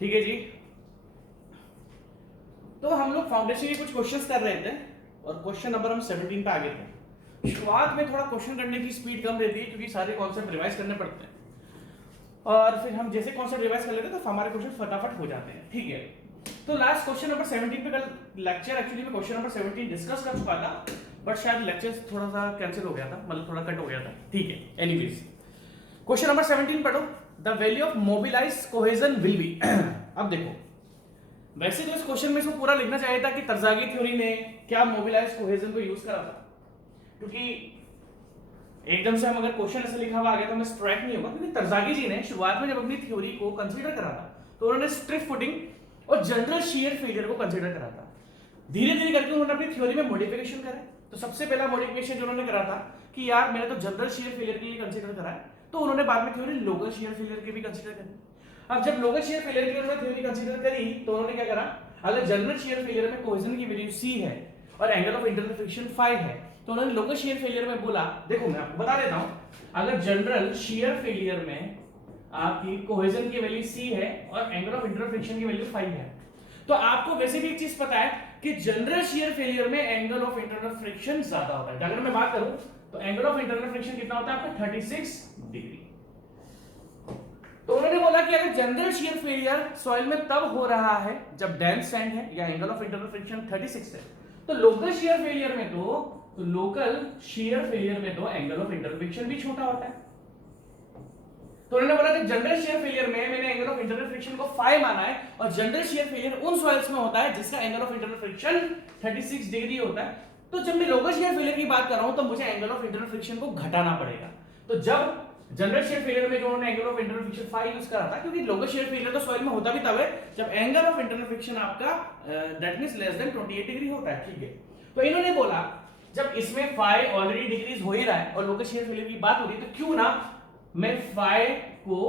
ठीक है जी। तो हम लोग फाउंडेशन के कुछ क्वेश्चंस कर रहे थे और क्वेश्चन नंबर हम 17 पे आगे थे। शुरुआत में थोड़ा क्वेश्चन करने की स्पीड कम रहती है क्योंकि सारे कॉन्सेप्ट रिवाइज करने पड़ते हैं, और फिर हम जैसे कॉन्सेप्ट रिवाइज कर लेते हैं तो हमारे क्वेश्चन फटाफट हो जाते हैं। ठीक है, तो लास्ट क्वेश्चन नंबर 17 पे कल लेक्चर एक्चुअली में क्वेश्चन नंबर 17 डिस्कस कर चुका था, बट शायद लेक्चर थोड़ा सा कैंसिल हो गया था, मतलब थोड़ा कट हो गया था। ठीक है, एनीवेज क्वेश्चन नंबर 17 पढ़ो। The value of mobilize cohesion will be. अब देखो, वैसे तो इस क्वेश्चन में इसको पूरा लिखना चाहिए था कि तरजागी थ्योरी ने क्या मोबिलाइज कोहेजन को यूज करा था, क्योंकि एकदम से हम अगर क्वेश्चन ऐसे लिखा हुआ आ गया तो हमें स्ट्राइक नहीं होगा, क्योंकि तरजागी जी ने शुरुआत में जब अपनी थ्योरी को कंसीडर करा था तो उन्होंने स्ट्रिप फुटिंग और जनरल शियर फेलियर को कंसीडर करा था। धीरे धीरे करके उन्होंने अपनी थ्योरी में मॉडिफिकेशन करे। तो सबसे पहला मॉडिफिकेशन जो उन्होंने करा था कि यार मैंने तो जनरल शियर फेलियर के लिए कंसीडर करा है, तो उन्होंने बाद में थ्योरी लोकल शियर फेलियर की भी कंसीडर करी। अब जब लोकल शियर फेलियर की उन्होंने थ्योरी कंसीडर करी तो उन्होंने क्या करा, अगर जनरल शियर फेलियर में कोहेजन की वैल्यू c है और एंगल ऑफ इंटरनल फ्रिक्शन 5 है, तो उन्होंने लोकल शियर फेलियर में बोला, देखो मैं आपको बता देता हूं, अगर जनरल शियर फेलियर में आपकी कोहेजन की वैल्यू c है और एंगल ऑफ इंटरनल फ्रिक्शन की वैल्यू 5 है, तो आपको वैसे भी एक चीज पता है कि जनरल शियर फेलियर में एंगल ऑफ इंटरनल फ्रिक्शन ज्यादा होता है। अगर मैं बात करूं तो एंगल ऑफ इंटरनल फ्रिक्शन कितना होता है आपका 36 डिग्री। तो उन्होंने बोला कि अगर जनरल शियर फेलियर सॉइल में तब हो रहा है जब डेंस सैंड है या एंगल ऑफ इंटरनल फ्रिक्शन 36 है, तो लोकल शियर फेलियर में तो लोकल शियर फेलियर में तो एंगल ऑफ इंटरनल फ्रिक्शन भी छोटा होता है। तो उन्होंने बोला कि जनरल शियर फेलियर में मैंने एंगल ऑफ इंटरनल फ्रिक्शन को 5 माना है, और जनरल शियर फेलियर उन सॉइल्स में होता है जिसका angle of internal friction 36 degree होता है। तो जब मैं लोकल शियर फेलियर की बात कर रहा हूं तो मुझे एंगल ऑफ इंटरनल फ्रिक्शन को घटाना पड़ेगा। तो जब जनरल शियर फेलियर में जो उन्होंने angle of internal friction 5 use करा था, क्योंकि लोकल शियर फेलियर तो सॉइल में होता भी तब है जब एंगल ऑफ इंटरनल फ्रिक्शन आपका that means less than 28 degree होता है। ठीक है, तो इन्होंने बोला जब इसमें 5 ऑलरेडी डिग्रीज हो ही रहा है और लोकल शियर फेलियर की बात हो रही है, तो क्यों ना मैं 5 को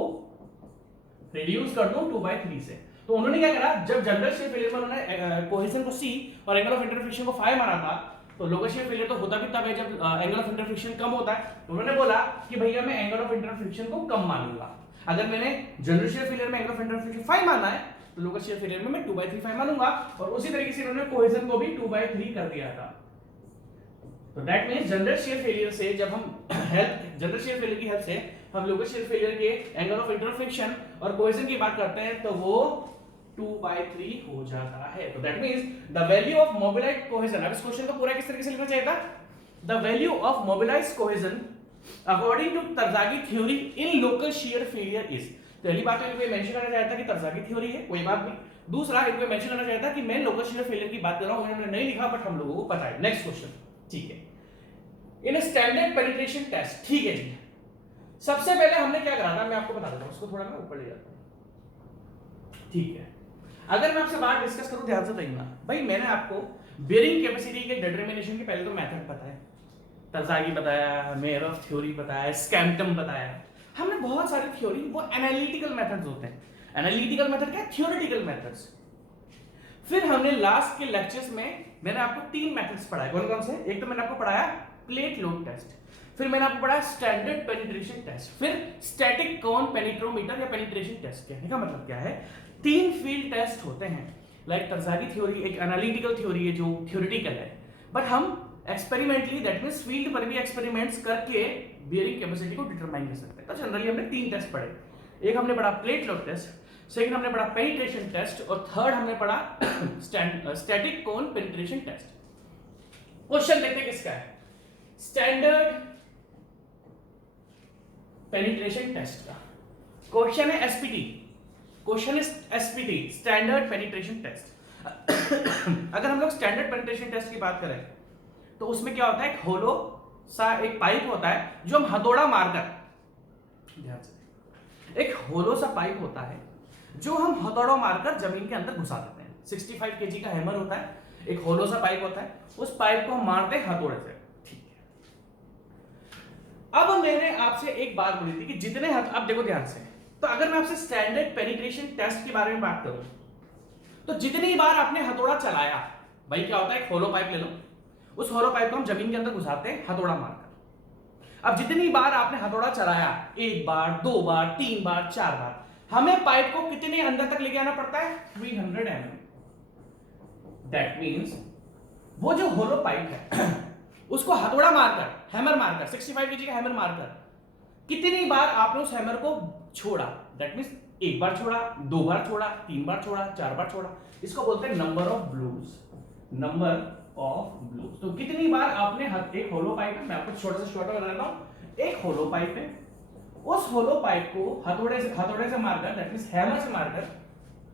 रिड्यूस कर दूं 2/3 से। तो उन्होंने क्या करा, जब जनरल शियर फेलियर में उन्होंने कोहेजन को c और एंगल ऑफ इंटरनल फ्रिक्शन को 5 माना था, तो लोकल शियर फेलियर तो होता भी तब है जब एंगल ऑफ इंटरनल फ्रिक्शन कम होता है। तो उन्होंने बोला कि भैया मैं एंगल ऑफ इंटरनल फ्रिक्शन को कम मानूंगा। अगर मैंने जनरल शियर फेलियर में एंगल ऑफ इंटरनल फ्रिक्शन 5 माना है तो लोकल शियर फेलियर में मैं 2/3 मानूंगा, और उसी तरीके से उन्होंने कोहेजन को भी 2/3 कर दिया था। तो that means general shear failure से जब हम जनरल शियर फेलियर की हेल्प से हम लोकल शियर फेलियर के एंगल ऑफ इंटरनल फ्रिक्शन और कोहेजन की बात करते हैं तो वो 2/3 हो जाता है। तो that means the value of mobilised cohesion, अब इस क्वेश्चन को पूरा किस तरीके से लिखना चाहिए था, the value of mobilised cohesion according to Terzaghi theory in local shear failure is. पहली बात तो इनको मेंशन करना चाहिए था कि तरजागी थ्योरी है, कोई बात नहीं। दूसरा इनको मेंशन करना चाहिए था कि मैं लोकल शियर फेलियर की बात कर रहा हूं, उन्होंने नहीं लिखा बट हम लोगों को पता है। नेक्स्ट क्वेश्चन, ठीक है, इन स्टैंडर्ड पेनिट्रेशन टेस्ट। ठीक है जी, सबसे पहले हमने क्या करा था मैं आपको बता देता हूं, उसको थोड़ा मैं ऊपर ले जाता हूं। ठीक है, अगर मैं आपसे बात डिस्कस करूं, ध्यान से देखना भाई, मैंने आपको बेयरिंग कैपेसिटी के डिटरमिनेशन के पहले तो मेथड पता है, तरजागी बताया, मेयर ऑफ थ्योरी बताया, स्कैम्पटम बताया, हमने बहुत सारी थ्योरी, वो एनालिटिकल मेथड्स होते हैं। एनालिटिकल मेथड क्या है, थ्योरेटिकल मेथड्स। फिर हमने लास्ट के लेक्चर्स में मैंने आपको 3 मेथड्स पढ़ाए, कौन कौन से, एक तो मैंने आपको पढ़ाया प्लेट लोड टेस्ट, फिर मैंने आपको पढ़ाया स्टैंडर्ड पेनिट्रेशन टेस्ट, फिर स्टैटिक कोन पेनिट्रोमीटर या पेनिट्रेशन टेस्ट। कहने का मतलब क्या है, 3 फील्ड टेस्ट होते हैं। लाइक तरजागी थ्योरी एक एनालिटिकल थ्योरी है जो थ्योरेटिकल है, बट हम एक्सपेरिमेंटली दैट मींस फील्ड पर भी एक्सपेरिमेंट्स करके बियरिंग कैपेसिटी को डिटरमाइन कर सकते हैं। तो जनरली हमने 3 टेस्ट पढ़े, एक हमने पढ़ा प्लेट लोड टेस्ट, सेकंड हमने पढ़ा पेनिट्रेशन टेस्ट, और थर्ड हमने पढ़ा स्टैटिक कोन पेनिट्रेशन टेस्ट। क्वेश्चन देखते हैं किसका है, स्टैंडर्ड पेनिट्रेशन टेस्ट का क्वेश्चन है। एसपीटी क्वेश्चन है, एसपीटी स्टैंडर्ड पेनिट्रेशन टेस्ट। अगर हम लोग स्टैंडर्ड पेनिट्रेशन टेस्ट की बात करें तो उसमें क्या होता है, एक होलो सा एक पाइप होता है जो हम हथौड़ा मारकर, ध्यान से, एक होलो सा पाइप होता है जो हम हथौड़ा मारकर जमीन के अंदर घुसा देते हैं। 65 केजी का हैमर होता है, एक होलो सा पाइप होता है, उस पाइप को हम मारते हैं हथौड़े से। ठीक है, अब मैंने आपसे एक बात बोली थी कि जितने अब देखो ध्यान से, तो अगर मैं आपसे स्टैंडर्ड पेनिट्रेशन टेस्ट के बारे में बात करूं तो जितनी बार आपने हथौड़ा चलाया, भाई क्या होता है, एक होलो पाइप ले लो, उस होलो पाइप को हम जमीन के अंदर घुसाते हैं हथौड़ा मारकर। अब जितनी बार आपने हथौड़ा चलाया, 1 बार 2 बार 3 बार 4 बार, हमें पाइप को कितने अंदर तक लेके आना पड़ता है? 300 mm। दैट मींस वो जो होलो पाइप है उसको हथौड़ा मारकर, हैमर मारकर, 65 kg का हैमर मारकर कितनी बार आपने उस हैमर को छोड़ा? दैट मींस एक बार छोड़ा, दो बार छोड़ा, तीन बार छोड़ा, चार बार छोड़ा। इसको बोलते हैं number of blows. Number of blows. तो कितनी बार आपने एक होलो पाइप है, मैं आपको छोटा से छोटा बता देता हूं। एक होलो पाइप है, उस होलो पाइप को हथौड़े से मारकर, दैट मींस हैमर से मारकर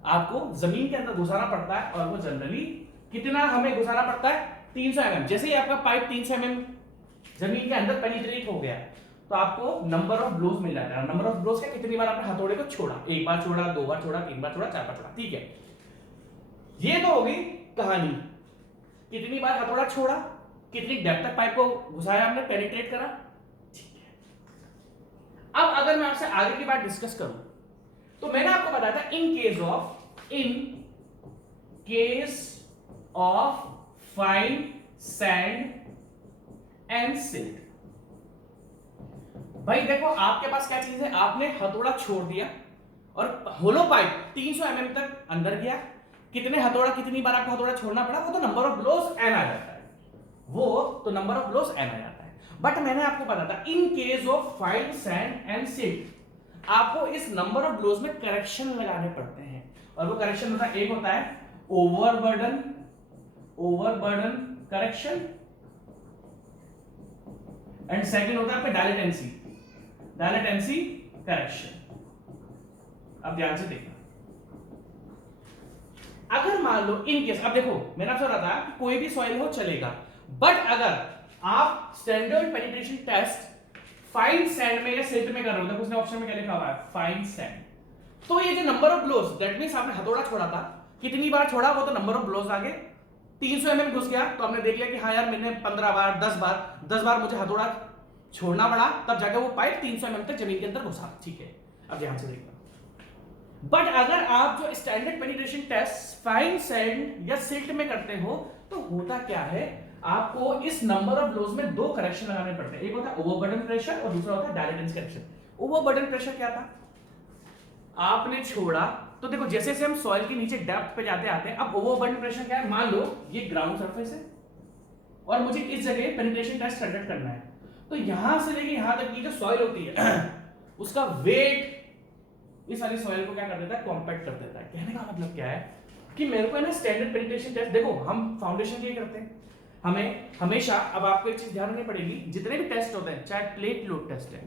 आपको जमीन के अंदर घुसाना पड़ता है। और वो जनरली कितना हमें घुसाना पड़ता है? 300 mm। जैसे ही आपका पाइप 300 mm जमीन के अंदर पेनिट्रेट हो गया तो आपको नंबर ऑफ ब्लोज मिल जाता है। नंबर ऑफ ब्लोज का कितनी बार आपने हथौड़े को छोड़ा? एक बार छोड़ा, दो बार छोड़ा, तीन बार छोड़ा, चार बार छोड़ा। ठीक है, ये तो होगी कहानी। कितनी बार हथौड़ा छोड़ा, कितनी डेप्थ तक पाइप को घुसाया हमने, पेनिट्रेट करा। ठीक है, अब अगर मैं आपसे आगे की बात डिस्कस करूं तो मैंने आपको बताया था in case of fine sand and silt. भाई देखो, आपके पास क्या चीज है? आपने हथौड़ा छोड़ दिया और होलो पाइप 300 mm तक अंदर गया। कितने हथौड़ा, कितनी बार आपको हथौड़ा छोड़ना पड़ा? वो तो नंबर ऑफ ब्लोज एन आ जाता है। वो तो नंबर ऑफ ब्लोज एन आ जाता है। बट मैंने आपको बताया था in case of fine sand and silt आपको इस नंबर ऑफ ब्लोज में करेक्शन लगाने पड़ते हैं। और वो करेक्शन होता है, एक होता है ओवरबर्डन करेक्शन एंड सेकंड होता है आपका डायलेटेंसी करेक्शन। अब ध्यान से देखना, अगर मान लो इन केस, अब देखो मैंने आपसे बताया कि कोई भी सॉइल हो चलेगा, बट अगर आप standard penetration test fine sand में या सिल्ट में कर रहे हो, देखो उसने ऑप्शन में क्या लिखा हुआ है? Fine sand. तो ये जो number of blows, that means आपने हथौड़ा छोड़ा था, कितनी बार छोड़ा? वो तो नंबर ऑफ ब्लोज आ गए। 300 mm घुस गया तो हमने देख लिया कि हाँ यार मैंने 15 बार 10 बार मुझे हथौड़ा छोड़ना पड़ा, तब जाकर वो पाइप 300 mm तक जमीन के अंदर घुसा। ठीक है, अब ध्यान से देखना। बट अगर आप जो standard penetration test fine sand या सिल्ट में करते हो तो होता क्या है? आपको इस नंबर ऑफ ब्लोज में दो करेक्शन लगाने पड़ते हैं। एक होता है ओवरबर्डन प्रेशर और दूसरा होता है डायलेटेंसी करेक्शन। ओवरबर्डन प्रेशर क्या था? आपने छोड़ा तो देखो जैसे जैसे हम सॉइल के नीचे डेप्थ पे जाते आते हैं, अब ओवरबर्डन प्रेशर क्या है? मान लो ये ग्राउंड सरफेस है और मुझे इस जगह पेनिट्रेशन टेस्ट कंडक्ट करना है, तो यहां से लेके यहां तक की जो सॉइल होती है उसका वेट इस वाली सॉइल को क्या कर देता है? कॉम्पैक्ट कर देता है। कहने का मतलब क्या है कि मेरे को ना स्टैंडर्ड पेनिट्रेशन टेस्ट, देखो हम फाउंडेशन के लिए करते हैं, हमें हमेशा, अब आपको एक चीज ध्यान रखनी पड़ेगी, जितने भी टेस्ट होते हैं, चाहे प्लेट लोड टेस्ट है,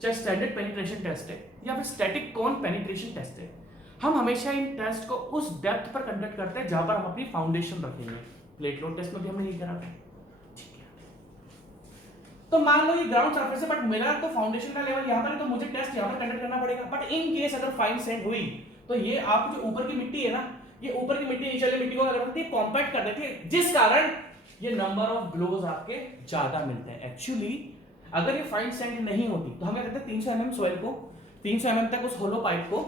चाहे स्टैंडर्ड पेनिट्रेशन टेस्ट है या फिर स्टैटिक कॉन पेनिट्रेशन टेस्ट है, हम हमेशा इन टेस्ट को उस डेप्थ पर कंडक्ट करते हैं जहां पर हम अपनी फाउंडेशन रखेंगे। प्लेट लोड टेस्ट में भी हमने यही करा था। ठीक है, तो मान लो ये ग्राउंड सरफेस है, बट मेरा तो फाउंडेशन का लेवल यहां पर है, तो मुझे टेस्ट यहां पर कंडक्ट करना पड़ेगा। बट इन केस अगर फाइन सैंड हुई तो ये आप जो ऊपर की मिट्टी है ना, ये ऊपर की मिट्टी नीचे वाली मिट्टी को क्या करती है? कॉम्पैक्ट कर देती है, जिस कारण ये नंबर ऑफ ब्लोज आपके ज्यादा मिलते हैं। एक्चुअली अगर ये फाइन सैंड नहीं होती तो हम क्या करते हैं? 300 mm सॉइल को, 300 mm तक उस होलो पाइप को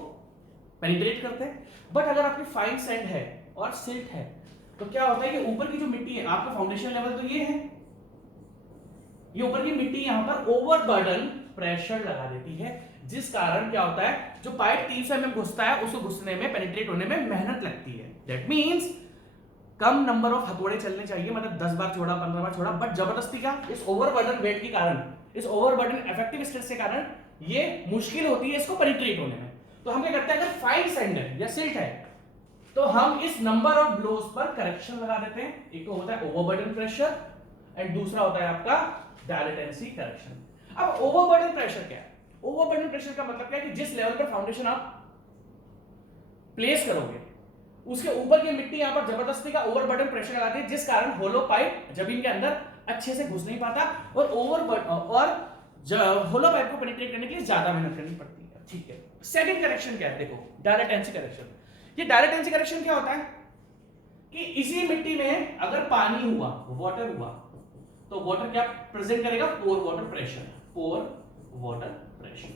पेनिट्रेट करते हैं। बट अगर आपकी फाइन सैंड है और सिल्ट है तो क्या होता है कि ऊपर की जो मिट्टी है, आपका फाउंडेशन लेवल तो ये है, ये ऊपर की मिट्टी यहां पर ओवरबर्डन प्रेशर लगा देती है, जिस कारण क्या होता है? जो पाइप 300 mm घुसता है उसको घुसने में, पेनिट्रेट होने में मेहनत लगती है। That means come number of हथौड़े चलने चाहिए, मतलब 10 बार छोड़ा, 15 बार छोड़ा, बट जबरदस्ती का इस ओवरबर्डन वेट के कारण, इस ओवरबर्डन इफेक्टिव स्ट्रेस के कारण ये मुश्किल होती है इसको पेनिट्रेट होने में। तो हम क्या करते हैं? अगर फाइन सैंड है या सिल्ट है तो हम इस नंबर ऑफ ब्लोज पर करेक्शन लगा देते हैं। एक तो होता है ओवरबर्डन प्रेशर एंड दूसरा होता है आपका डायलेटेंसी करेक्शन। अब ओवरबर्डन प्रेशर क्या है? ओवरबर्डन प्रेशर का मतलब क्या है कि जिस लेवल पर फाउंडेशन आप प्लेस करोगे उसके ऊपर की मिट्टी यहां पर जबरदस्ती का ओवरबर्डन प्रेशर लगाती है, जिस कारण होलो पाइप जमीन के अंदर अच्छे से घुस नहीं पाता और होलो पाइप को पेनिट्रेट करने के लिए ज्यादा मेहनत करनी पड़ती है। ठीक है, सेकंड करेक्शन क्या है? देखो डायलेटेंसी करेक्शन। ये डायलेटेंसी करेक्शन क्या होता है कि इसी मिट्टी में अगर पानी हुआ, वाटर हुआ, तो वाटर क्या प्रेजेंट करेगा? पोर वाटर प्रेशर। पोर वाटर प्रेशर,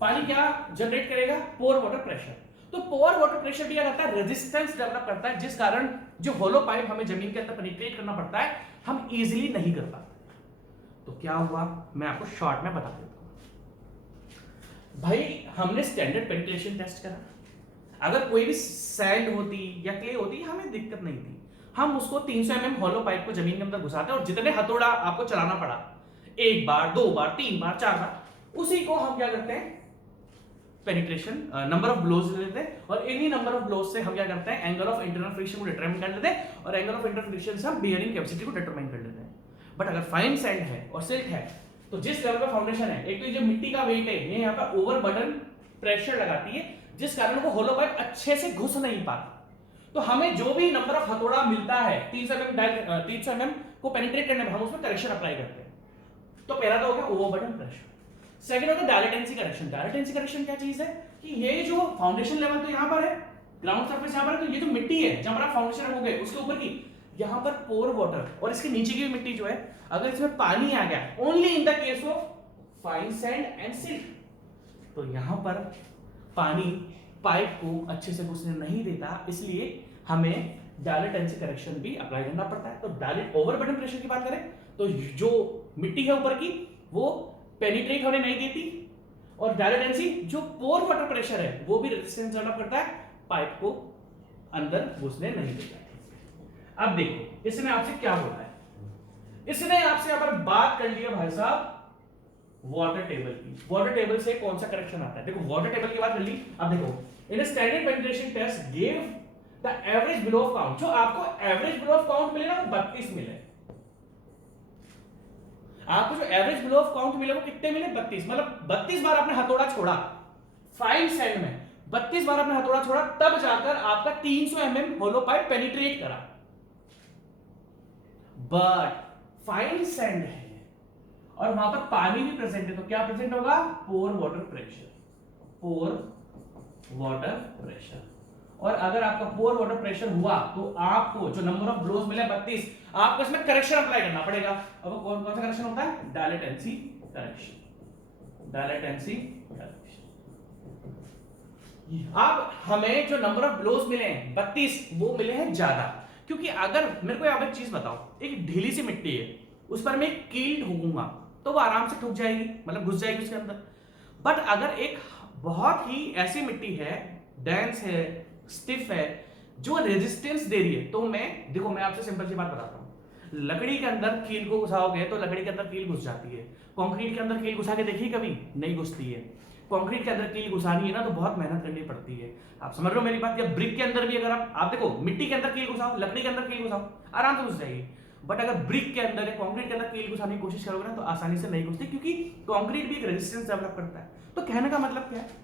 पानी क्या जनरेट करेगा? पोर वाटर प्रेशर। तो पोर वाटर प्रेशर भी क्या करता है? रेजिस्टेंस डेवलप करता है, जिस कारण जो होलो पाइप हमें जमीन के अंदर पेनिट्रेट करना पड़ता है हम इजीली नहीं कर पाते। तो क्या हुआ, मैं आपको शॉर्ट में बता देता हूं। भाई हमने स्टैंडर्ड पेनिट्रेशन टेस्ट करा, अगर कोई भी सैंड होती या क्ले होती हमें दिक्कत नहीं थी, हम उसको 300 mm हॉलो पाइप को जमीन के अंदर घुसाते और जितने हथौड़ा आपको चलाना पड़ा, एक बार, दो बार, तीन बार, चार बार, उसी को हम क्या करते हैं, पेनिट्रेशन नंबर ऑफ ब्लोज लेते हैं और इन्हीं नंबर ऑफ ब्लोज से हम क्या करते हैं, एंगल ऑफ इंटरनल फ्रिक्शन को डिटरमाइन कर लेते हैं और एंगल ऑफ इंटरनल फ्रिक्शन से हम बियरिंग कैपेसिटी को डिटरमाइन कर लेते हैं। बट अगर फाइन सैंड है और सिल्ट है तो जिस लेवल का फाउंडेशन है, एक तो ये जो मिट्टी का वेट है ये यहाँ पर ओवर बर्डन प्रेशर लगाती है जिस कारण वो होलो पाइप अच्छे से घुस नहीं पाता। तो हमें जो भी नंबर ऑफ हथौड़ा मिलता है 300 mm को पेनिट्रेट करने में, हम उसमें करेक्शन अप्लाई करते हैं। तो पहला तो हो गया ओवर बर्डन प्रेशर। सेकंड होता है डायलेटेंसी करेक्शन। डायलेटेंसी करेक्शन क्या चीज है कि ये जो फाउंडेशन लेवल तो यहाँ पर है, ग्राउंड सरफेस यहाँ पर है, तो ये जो मिट्टी है जब आप फाउंडेशन रखोगे उसके ऊपर की, यहाँ पर पोर वाटर और इसके नीचे की मिट्टी जो है, अगर इसमें पानी आ गया, only in the case of fine sand and silt, तो यहां पर पानी पाइप को अच्छे से घुसने नहीं देता, इसलिए हमें डायलेटेंसी करेक्शन भी अप्लाई करना पड़ता है। तो डायलेट ओवर बर्डन प्रेशर की बात करें तो जो मिट्टी है ऊपर की वो पेनिट्रेट होने नहीं देती, और डायलेटेंसी जो पोर वाटर प्रेशर है वो भी रेजिस्टेंस डेवलप करता है, पाइप को अंदर घुसने नहीं देता। अब देखो इसने आपसे क्या बोला है, इसने आपसे यहां पर बात कर लिया भाई साहब वाटर टेबल की। वाटर टेबल से कौन सा करेक्शन आता है, देखो वाटर टेबल की बात कर ली। अब देखो in standard penetration test give the average below of count, जो आपको एवरेज बिलो ऑफ काउंट मिले ना वो 32 मिले। आपको जो एवरेज बिलो ऑफ काउंट मिले वो कितने मिले, 32। मतलब 32 बार आपने हथौड़ा छोड़ा फाइन सैंड में, 32 बार आपने हथौड़ा छोड़ा, तब जाकर आपका 300 mm होलो पाइप पेनिट्रेट करा। बट फाइन सैंड है और वहां पर पानी भी प्रेजेंट है, तो क्या प्रेजेंट होगा, पोर वाटर प्रेशर, पोर वाटर प्रेशर। और अगर आपका पोर वाटर प्रेशर हुआ तो आपको जो नंबर ऑफ ब्लोज मिले 32, आपको इसमें करेक्शन अप्लाई करना पड़ेगा। अब कौन कौन सा करेक्शन होता है, डायलेटेंसी करेक्शन, डायलेटेंसी करेक्शन। अब हमें जो नंबर ऑफ ब्लोज मिले हैं 32, वो मिले हैं ज्यादा, क्योंकि अगर मेरे को यहां एक चीज बताओ, एक ढीली सी मिट्टी है उस पर मैं एक कील ठोकूंगा तो वो आराम से ठुक जाएगी, मतलब घुस जाएगी उसके अंदर। बट अगर एक बहुत ही ऐसी मिट्टी है, डेंस है, स्टिफ है, जो रेजिस्टेंस दे रही है, तो मैं देखो मैं आपसे सिंपल सी बात बताता हूं, लकड़ी के अंदर कील को घुसाओगे तो लकड़ी के अंदर कील घुस जाती है। कंक्रीट के अंदर कील घुसा के देखिए कभी, नहीं घुसती है। कंक्रीट के अंदर कील घुसानी है ना तो बहुत मेहनत करनी पड़ती है। आप समझ रहे हो मेरी बात। या ब्रिक के अंदर भी अगर आप देखो मिट्टी के अंदर कील घुसाओ, लकड़ी के अंदर कील घुसाओ, आराम से घुस जाएगी। बट अगर ब्रिक के अंदर या कंक्रीट के अंदर कील घुसाने की कोशिश करोगे ना तो आसानी से नहीं घुसती, क्योंकि कंक्रीट भी एक रेजिस्टेंस डेवलप करता है। तो कहने का मतलब क्या है,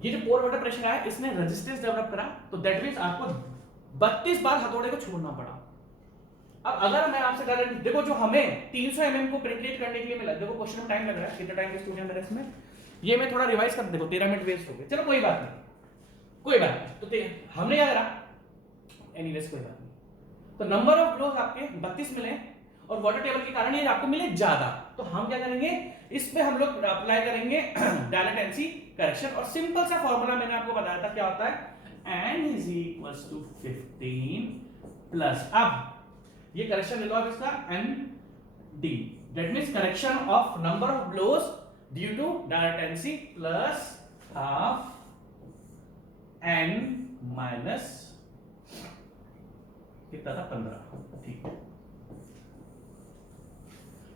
ये जो पोर वाटर प्रेशर है इसने रेजिस्टेंस डेवलप करा, तो दैट मींस आपको 32 बार हथौड़े को छोड़ना पड़ा। अब अगर मैं आपसे कह देखो जो हमें 300 mm को पेनिट्रेट करने के लिए मिला, देखो क्वेश्चन में टाइम लग रहा है, कितना टाइम वेस्ट हो गया मेरा इसमें, ये मैं थोड़ा रिवाइज कर, देखो 13 मिनट वेस्ट हो गए, चलो कोई बात नहीं, कोई बात नहीं। तो हमने क्या करा, एनीवेज कोई बात नहीं। तो नंबर ऑफ ब्लोज आपके 32 मिले और वाटर टेबल के कारण ये आपको मिले ज्यादा, तो हम क्या करेंगे, इस पे हम लोग अप्लाई करेंगे डायलेटेंसी करेक्शन। और सिंपल सा फॉर्मूला मैंने आपको बताया था, क्या होता है, n is equals to 15 plus, अब ये करेक्शन ले लो आप इसका, n d, that means correction of number of blows due to dilatancy plus half n minus कितना था, 15, ठीक है।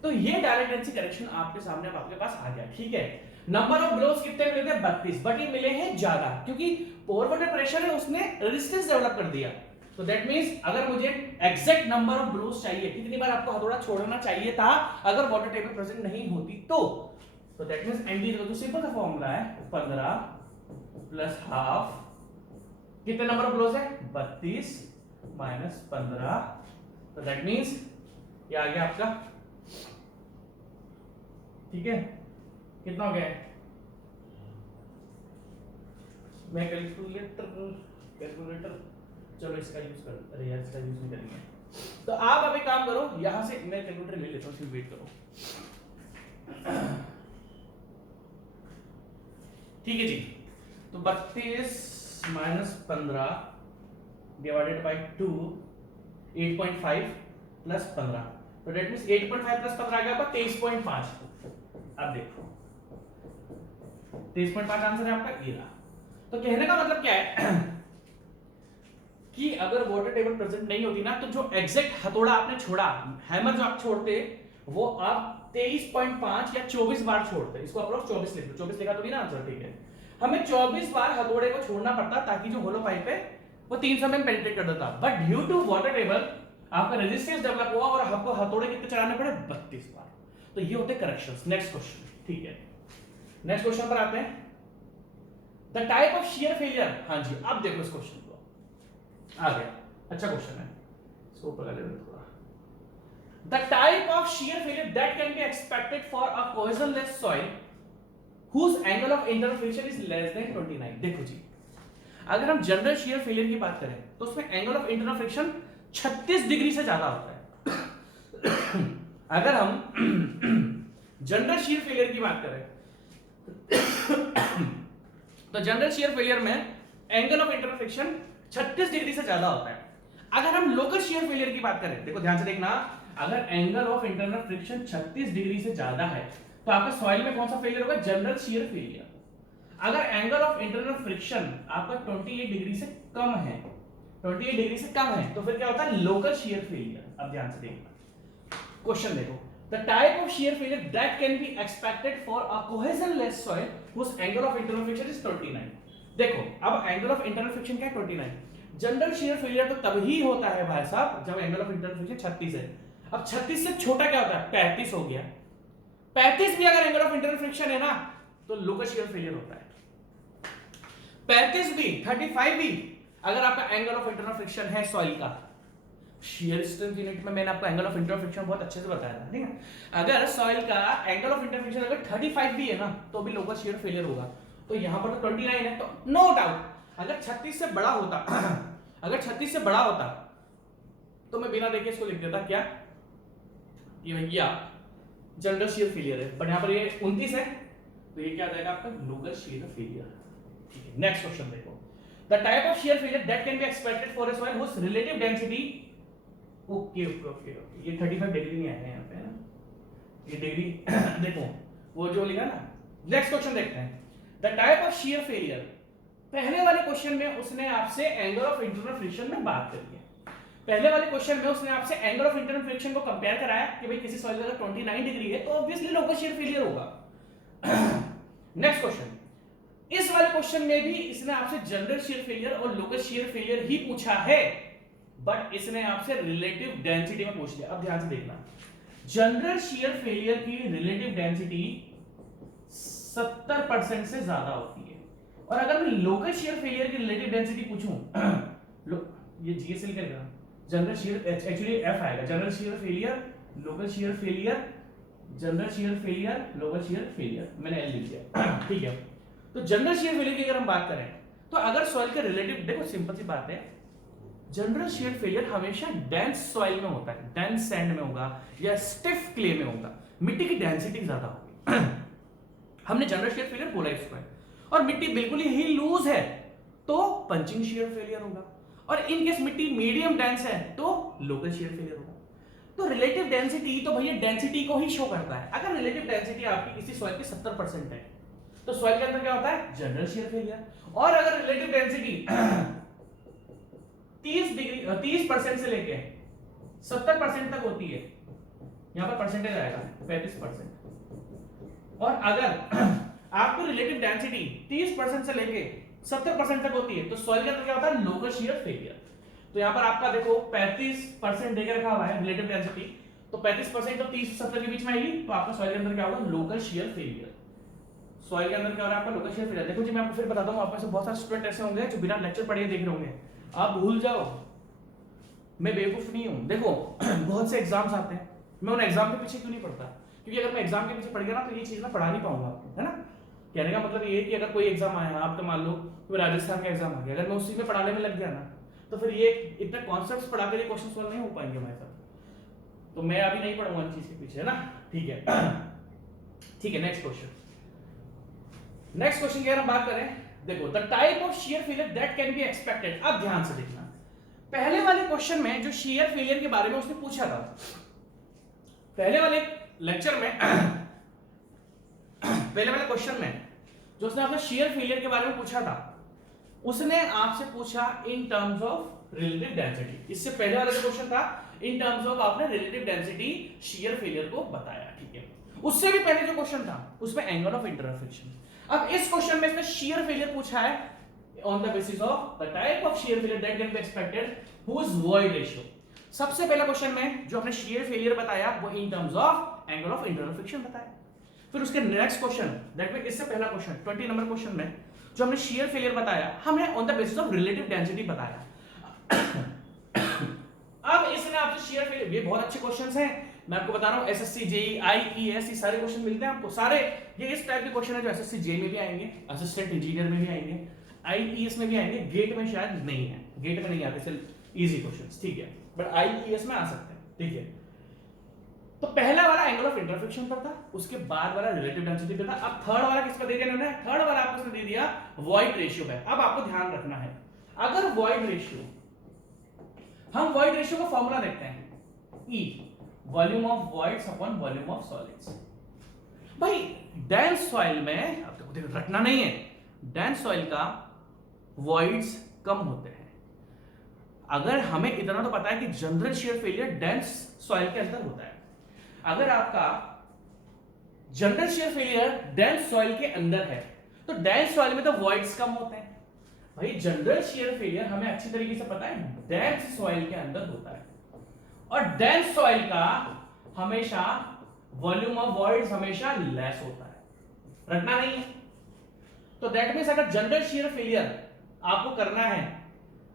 तो ये डायलेटेंसी करेक्शन आपके सामने अब आपके पास आ गया, ठीक है। नंबर ऑफ ब्लोज कितने मिले थे, 32, बट ये मिले हैं ज्यादा क्योंकि पोर वाटर प्रेशर है उसने रेजिस्टेंस डेवलप कर दिया। तो दैट मींस अगर मुझे एग्जैक्ट नंबर ऑफ ब्लोज चाहिए, कितनी बार आपको हथौड़ा छोड़ना चाहिए था अगर वाटर टेबल प्रेजेंट नहीं होती, तो that means ND equal to, simple सा फॉर्मूला है 15 प्लस हाफ, कितने नंबर ऑफ ब्लोज है, 32 माइनस 15, तो दैट मींस ये आ गया आपका, ठीक है। कितना हो गया, मैं कैलकुलेटर चलो इसका यूज कर, अरे यार इसका यूज नहीं करेंगे। तो आप अभी काम करो, यहां से मैं कैलकुलेटर ले लेता हूं, फिर वेट करो, ठीक है जी। तो 32 माइनस 15 डिवाइडेड बाय 2, 8.5 प्लस 15, तो दैट मींस 8.5 प्लस 15 आ गया आपका 23.5। अब देखो 23.5 आंसर है आपका ये रहा। तो कहने का मतलब क्या है कि अगर वाटर टेबल प्रेजेंट नहीं होती ना, तो जो एग्जैक्ट हथौड़ा आपने छोड़ा, हैमर जो आप छोड़ते, वो आप 23.5 या 24 बार छोड़ते। इसको अप्रोक्स 24 लिख दो, 24 लिखा तो नहीं ना आंसर, ठीक है। हमें 24 बार हथौड़े को छोड़ना पड़ता ताकि जो होलो पाइप है वो 300 में पेनिट्रेट कर देता। But due to water table आपका रेजिस्टेंस डेवलप हुआ और आपको हथौड़े कितने चलाने पड़े, 32 बार। तो ये होते करेक्शंस। नेक्स्ट क्वेश्चन, ठीक है, नेक्स्ट क्वेश्चन पर आते हैं। The type of shear failure, हाँ जी, अब देखो इस क्वेश्चन को, आ गया, अच्छा क्वेश्चन है, इसको ऊपर कर लेते थोड़ा। The type of shear failure that can be expected for a cohesionless soil whose angle of internal friction is less than 29। देखो जी, अगर हम जनरल शियर फेलियर की बात करें तो उसमें angle of internal friction 36 degree से ज्यादा होता है। अगर हम जनरल शियर फेलियर की बात करें तो जनरल शियर फेलियर में angle of internal friction 36 degree से ज्यादा होता है। अगर हम लोकल शियर फेलियर की बात करें, देखो ध्यान से देखना, अगर angle of internal friction 36 degree से ज्यादा है तो आपका सॉइल में कौन सा फेलियर होगा, जनरल शियर फेलियर। अगर एंगल ऑफ इंटरनल फ्रिक्शन आपका 28 डिग्री से कम है, 28 डिग्री से कम है, तो फिर क्या होता है, लोकल शियर फेलियर। अब ध्यान से देखना क्वेश्चन, देखो the type of shear failure that can be expected for a cohesionless soil whose angle of internal friction is 29। देखो अब एंगल ऑफ इंटरनल फ्रिक्शन क्या है, 29। जनरल शियर फेलियर तो तब ही होता है भाई साहब जब एंगल ऑफ इंटरनल फ्रिक्शन 36 है। अब 36 से छोटा क्या होता है, 35 हो गया। 35 भी अगर एंगल ऑफ इंटरनल फ्रिक्शन है ना तो लोकल शियर फेलियर होता है। 35 भी, 35 भी अगर आपका एंगल ऑफ इंटरनल फ्रिक्शन है सॉइल का, शियर स्ट्रेंथ यूनिट में मैंने आपको एंगल ऑफ इंटरनल फ्रिक्शन बहुत अच्छे से बताया था, ठीक है। अगर सॉइल का एंगल ऑफ इंटरनल फ्रिक्शन अगर 35 भी है ना तो भी लोकल शियर फेलियर होगा। तो यहां पर तो 29 है, तो नो डाउट अगर 36 से बड़ा होता अगर 36 से बड़ा होता तो मैं बिना देखे इसको लिख देता क्या, ये भैया जनरल शियर फेलियर है, बट यहां पर ये 29 है तो ये क्या आ जाएगा आपका, लोकल शियर फेलियर। ठीक है, नेक्स्ट क्वेश्चन देखो। The type of shear failure that can be expected for a soil whose relative density, okay okay okay okay, ये 35 डिग्री नहीं आया यहां पे ना, ये डिग्री देखो वो जो लिखा ना। नेक्स्ट क्वेश्चन देखते हैं। The type of shear failure, पहले वाले क्वेश्चन में उसने आपसे एंगल ऑफ इंटरनल फ्रिक्शन में बात करी है। पहले वाले क्वेश्चन में उसने आपसे एंगल ऑफ इंटरनल फ्रिक्शन को कंपेयर कराया कि भाई किसी सॉइल का 29 डिग्री है तो ऑब्वियसली लोकल शियर फेलियर होगा। नेक्स्ट क्वेश्चन, इस वाले क्वेश्चन में भी इसने आपसे जनरल शियर फेलियर और लोकल शियर फेलियर ही पूछा है, बट इसने आपसे रिलेटिव डेंसिटी में पूछ लिया। अब ध्यान से देखना, जनरल शियर फेलियर की रिलेटिव डेंसिटी 70% से ज्यादा होती है, और अगर मैं लोकल शियर फेलियर की रिलेटिव डेंसिटी पूछूं, ये जीएसएल करेगा, जनरल शियर एक्चुअली एफ आएगा, general shear failure, local shear failure, general shear failure, local shear failure, मैंने एल लिख दिया, ठीक है। तो जनरल शियर फेलियर की अगर हम बात करें तो अगर सॉइल के रिलेटिव, देखो सिंपल सी बात है, जनरल शियर फेलियर हमेशा डेंस सॉइल में होता है, डेंस सैंड में होगा या स्टिफ क्ले में होगा, मिट्टी की डेंसिटी ज्यादा होगी। हमने जनरल शियर फेलियर बोला इसको, और मिट्टी बिल्कुल ही लूज है तो पंचिंग शियर फेलियर होगा, और इन केस मिट्टी मीडियम डेंस है तो लोकल शियर फेलियर होगा। तो रिलेटिव डेंसिटी तो भैया डेंसिटी को ही शो करता है। अगर रिलेटिव डेंसिटी आपकी किसी सॉइल की 70% है तो सॉइल के अंदर क्या होता है, जनरल शियर फेलियर। और अगर रिलेटिव डेंसिटी 30% से लेके 70% तक होती है, यहां पर परसेंटेज आएगा 35%। और अगर आपको रिलेटिव डेंसिटी 30% से लेके 70% तक होती है तो सॉइल के अंदर क्या होता है, लोकल शियर फेलियर। तो यहां पर आपका देखो 35% देकर रखा हुआ है रिलेटिव डेंसिटी, तो 35% तो 30-70 के बीच में आएगी, तो आपका सॉइल के अंदर क्या होगा, लोकल शियर फेलियर। सॉइल के अंदर क्या हो रहा है आपका, लोकल शियर फेलियर। देखो जी मैं आपको फिर बताता हूं, आप में से बहुत सारे स्टूडेंट ऐसे होंगे जो बिना लेक्चर पढ़े देख रहे होंगे, आप भूल जाओ, मैं बेवकूफ नहीं हूं। देखो बहुत से एग्जाम्स आते हैं, मैं उन एग्जाम के पीछे क्यों नहीं पढ़ता, क्योंकि अगर मैं एग्जाम के पीछे पढ़ गया ना तो ये चीज मैं पढ़ा नहीं पाऊंगा आपको, है ना। कहने का मतलब ये है कि अगर कोई एग्जाम आया, आप तो मान लो कोई राजस्थान का एग्जाम आ गया, अगर मैं उसी में पढ़ाने में लग गया ना तो फिर ये इतने कॉन्सेप्ट्स पढ़ा के क्वेश्चन सॉल्व नहीं हो पाएंगे हमारे साथ, तो मैं अभी नहीं पढ़ूंगा इन चीज के पीछे, है ना, ठीक है। ठीक है, नेक्स्ट क्वेश्चन। नेक्स्ट क्वेश्चन की अगर हम बात करें, देखो the type of shear failure that can be expected. अब ध्यान से देखना, पहले वाले क्वेश्चन में जो शियर फेलियर के बारे में उसने पूछा था, पहले वाले लेक्चर में पहले वाले क्वेश्चन में जो उसने आपसे shear failure के बारे में पूछा था, उसने आपसे पूछा in terms of relative density. इससे पहले वाला जो क्वेश्चन था इन टर्म्स ऑफ आपने रिलेटिव डेंसिटी shear failure को बताया, ठीक है। उससे भी पहले जो क्वेश्चन था उसमें एंगल ऑफ इंटरसेक्शन। अब इस क्वेश्चन में इसने shear failure पूछा है on the basis of the type of shear failure that can be expected whose void ratio। सबसे पहला क्वेश्चन में जो हमने shear failure बताया वो in terms of angle of internal friction बताया। फिर उसके नेक्स्ट क्वेश्चन दैट मीन इससे पहला क्वेश्चन 20 नंबर क्वेश्चन में जो हमने shear failure बताया हमने on the basis of relative density बताया। अब इसने आपसे shear failure, ये बहुत अच्छे क्वेश्चंस हैं, मैं आपको बता रहा हूं एसएससी जेईई आईईएस ये सारे क्वेश्चन मिलते हैं आपको सारे। ये इस टाइप के क्वेश्चन है जो एसएससी जेईई में भी आएंगे, असिस्टेंट इंजीनियर में भी आएंगे, आईईएस में भी आएंगे, गेट में शायद नहीं है, गेट में नहीं आते सिर्फ इजी क्वेश्चंस, ठीक है, बट आईईएस में आ सकते हैं, ठीक है। तो पहला वाला एंगल ऑफ इंटरसेक्शन पर था, उसके बाद वाला रिलेटिव डेंसिटी पे था। अब थर्ड वाला किसका दे दिया इन्होंने, थर्ड वाला आपको इसने दे दिया वॉइड रेशियो है। अब आपको ध्यान रखना है, अगर वॉइड रेशियो, हम वॉइड रेशियो का फॉर्मूला देखते हैं, E volume of voids upon volume of solids. भाई डेंस सॉइल में आपको रखना नहीं है, डेंस सॉइल का वॉइड्स कम होते हैं। अगर हमें इतना तो पता है कि general shear failure dense soil के अंदर होता है। अगर आपका general shear failure dense soil के अंदर है तो डेंस सॉइल में तो वॉइड्स कम होते हैं। भाई जनरल शेयर फेलियर हमें अच्छी तरीके से पता है डेंस सॉइल के अंदर होता है, और डेंस सॉइल का हमेशा वॉल्यूम ऑफ वॉइड्स हमेशा लेस होता है, रखना नहीं है। तो दैट मींस अगर जनरल शेयर फेलियर आपको करना है,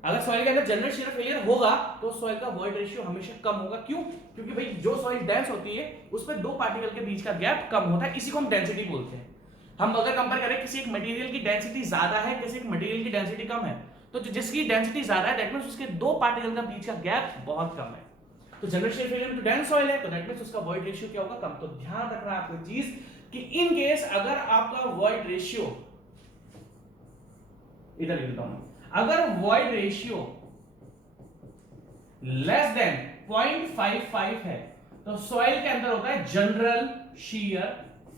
अगर सॉइल के अंदर जनरल शेयर फेलियर होगा तो सॉइल का वॉइड रेशियो हमेशा कम होगा। क्यों? क्योंकि भाई जो सॉइल डेंस होती है उसमें दो पार्टिकल के बीच का गैप कम होता है, इसी को हम डेंसिटी बोलते हैं। हम अगर कंपेयर करें किसी एक मटेरियल की डेंसिटी ज्यादा है, किसी एक मटेरियल की डेंसिटी कम है, तो जिसकी डेंसिटी ज्यादा है दैट मींस उसके दो पार्टिकल का बीच का गैप बहुत कम है। तो जनरल शेयर फेलियर में तो डेंस सॉइल है तो दैट मींस उसका वॉइड रेशियो क्या होगा, कम। तो ध्यान रखना है आपको चीज कि इन केस अगर आपका वॉइड रेशियो, इधर लिखता हूं, अगर वॉइड रेशियो लेस देन 0.55 है तो सॉइल के अंदर होता है जनरल शेयर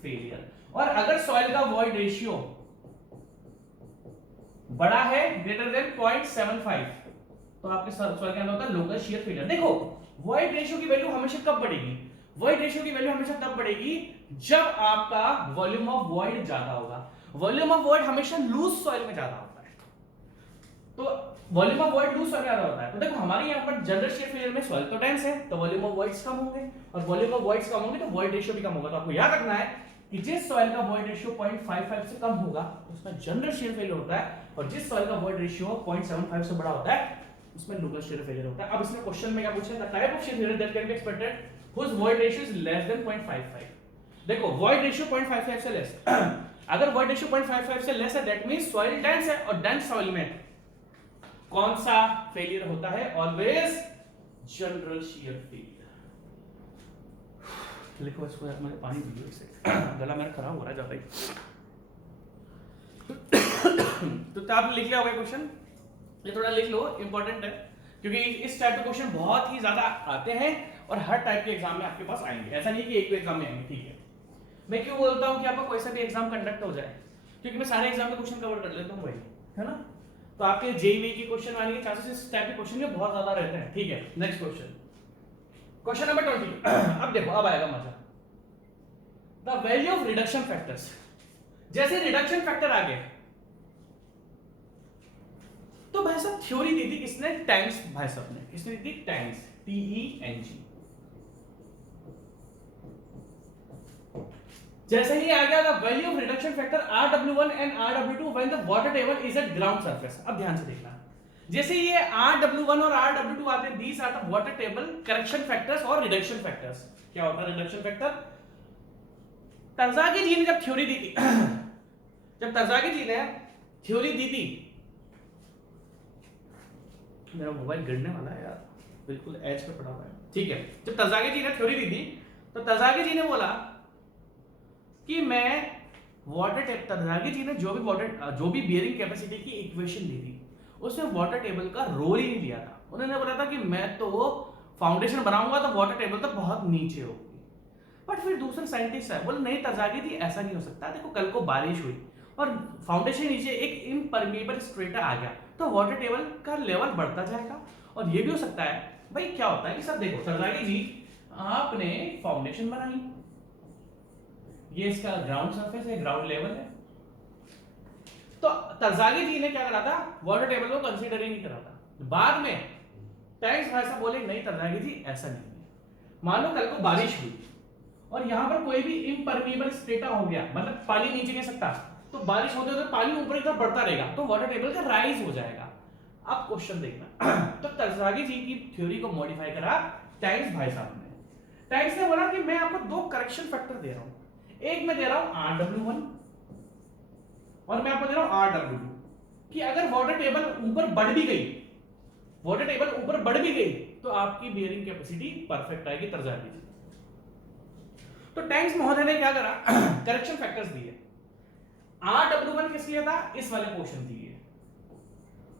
फेलियर, और अगर सॉइल का वॉइड रेशियो बड़ा है ग्रेटर देन 0.75 तो आपके सॉइल के अंदर होता है लोकल शेयर फेलियर। देखो वॉइड रेशियो की वैल्यू हमेशा कब बढ़ेगी, वॉइड रेशियो की वैल्यू हमेशा तब बढ़ेगी जब आपका वॉल्यूम ऑफ वॉइड ज्यादा होगा। वॉल्यूम ऑफ वॉइड हमेशा लूज सॉइल में ज्यादा होता है, तो volume of void loose soil में ज्यादा होता है। तो देखो हमारे यहाँ पर जनरल शेयर फेलियर में सॉइल तो डेंस है तो वॉल्यूम ऑफ वॉइड्स कम होंगे, और वॉल्यूम ऑफ वॉइड्स कम होंगे तो वॉइड रेशियो भी कम होगा। तो आपको याद रखना है कि जिस सॉइल का वॉइड रेशियो 0.55 से कम होगा उसमें जनरल शेयर फेलियर होता है, और जिस सॉइल का वॉइड रेशियो 0.75 से बड़ा होता है उसमें लोकल शेयर फेलियर होता है। अब इसने क्वेश्चन में क्या पूछा है, type of shear failure that can be expected whose void ratio is less than 0.55। देखो वॉइड रेशियो 0.55 से लेस अगर वॉइड रेशियो 0.55 से लेस है दैट मींस सॉइल डेंस है, और डेंस सॉइल में कौन सा फेलियर होता है, ऑलवेज जनरल शेयर फेलियर। लिखो इसको यार, मुझे पानी पी लो, इससे गला मेरा खराब हो रहा है ज्यादा ही। तो आप लिख लिया होगा क्वेश्चन, ये थोड़ा लिख लो, इंपॉर्टेंट है क्योंकि इस टाइप के क्वेश्चन बहुत ही ज्यादा आते हैं और हर टाइप के एग्जाम में आपके पास आएंगे, ऐसा नहीं कि एक एग्जाम में आएंगे, ठीक है। मैं क्यों बोलता हूं कि आपका कोई सा भी एग्जाम कंडक्ट हो जाए, क्योंकि मैं सारे एग्जाम के क्वेश्चन कवर कर लेता हूं भाई, है ना। तो आपके जेईई की क्वेश्चन आने के चांसेस इस टाइप के क्वेश्चन में बहुत ज्यादा रहते हैं, ठीक है। Next question, question number 20। अब देखो, अब आएगा मजा। The value of reduction factors, जैसे रिडक्शन फैक्टर आ गए तो भाई साहब थ्योरी दी थी किसने, टैंक्स भाई साहब ने, किसने दी थी, टैंक्स, TENG। जैसे ही आ गया the value of reduction factor RW1 and RW2 when the water table is eight ground surface. अब ध्यान से देखना, जैसे ये RW1 और RW2 आते हैं, these are the water table correction factors और रिडक्शन फैक्टर्स। क्या होता है रिडक्शन फैक्टर? तरजागी जी ने जब थ्योरी दी थी जब तरजागी जी ने थ्योरी दी थी, मेरा मोबाइल गिरने वाला है यार, बिल्कुल एज पे पड़ा हुआ है, ठीक है। जब तरजागी जी ने थ्योरी दी थी तो तरजागी जी ने बोला कि मैं वाटर टेबल, तरजागी जी ने जो भी बियरिंग कैपेसिटी की इक्वेशन दी थी उसमें वाटर टेबल का रोल ही नहीं लिया था। उन्होंने बोला था कि मैं तो फाउंडेशन बनाऊंगा तो वाटर टेबल तो बहुत नीचे होगी, बट फिर दूसरे साइंटिस्ट है बोले नहीं तरजागी जी ऐसा नहीं हो सकता, देखो कल को बारिश हुई और फाउंडेशन नीचे एक इम्परमिएबल स्ट्रेटा आ गया तो वाटर टेबल का लेवल बढ़ता जाएगा। और ये भी हो सकता है भाई क्या होता है कि सर देखो सरदागी जी आपने फाउंडेशन बनाई, ये इसका ग्राउंड सरफेस है, ग्राउंड लेवल है, तो तरजागी जी ने क्या करा था, वाटर टेबल को कंसीडर ही नहीं करा था। बाद में टैंक्स भाई साहब बोले नहीं तरजागी जी ऐसा नहीं है, मान लो कल को बारिश हुई और यहां पर कोई भी इम्परमिएबल स्ट्रेटा हो गया, मतलब पानी नीचे नहीं सकता, तो बारिश होते होते पानी ऊपर की तरफ बढ़ता रहेगा तो वाटर टेबल का राइज हो जाएगा। अब क्वेश्चन देखना तो तरजागी जी की थ्योरी को मॉडिफाई करा टैंक्स भाई साहब ने। टैंक्स ने बोला कि मैं आपको दो करेक्शन फैक्टर दे रहा हूं, एक मैं दे रहा हूं Rw1 और मैं आपको दे रहा हूं Rw2, कि अगर वाटर टेबल ऊपर बढ़ भी गई, वाटर टेबल ऊपर बढ़ भी गई तो आपकी बियरिंग कैपेसिटी परफेक्ट आएगी तरजागी जी। तो टैंक्स महोदय ने क्या करा, करेक्शन फैक्टर्स दिए। Rw1 किस लिए था, इस वाले पोर्शन दिए,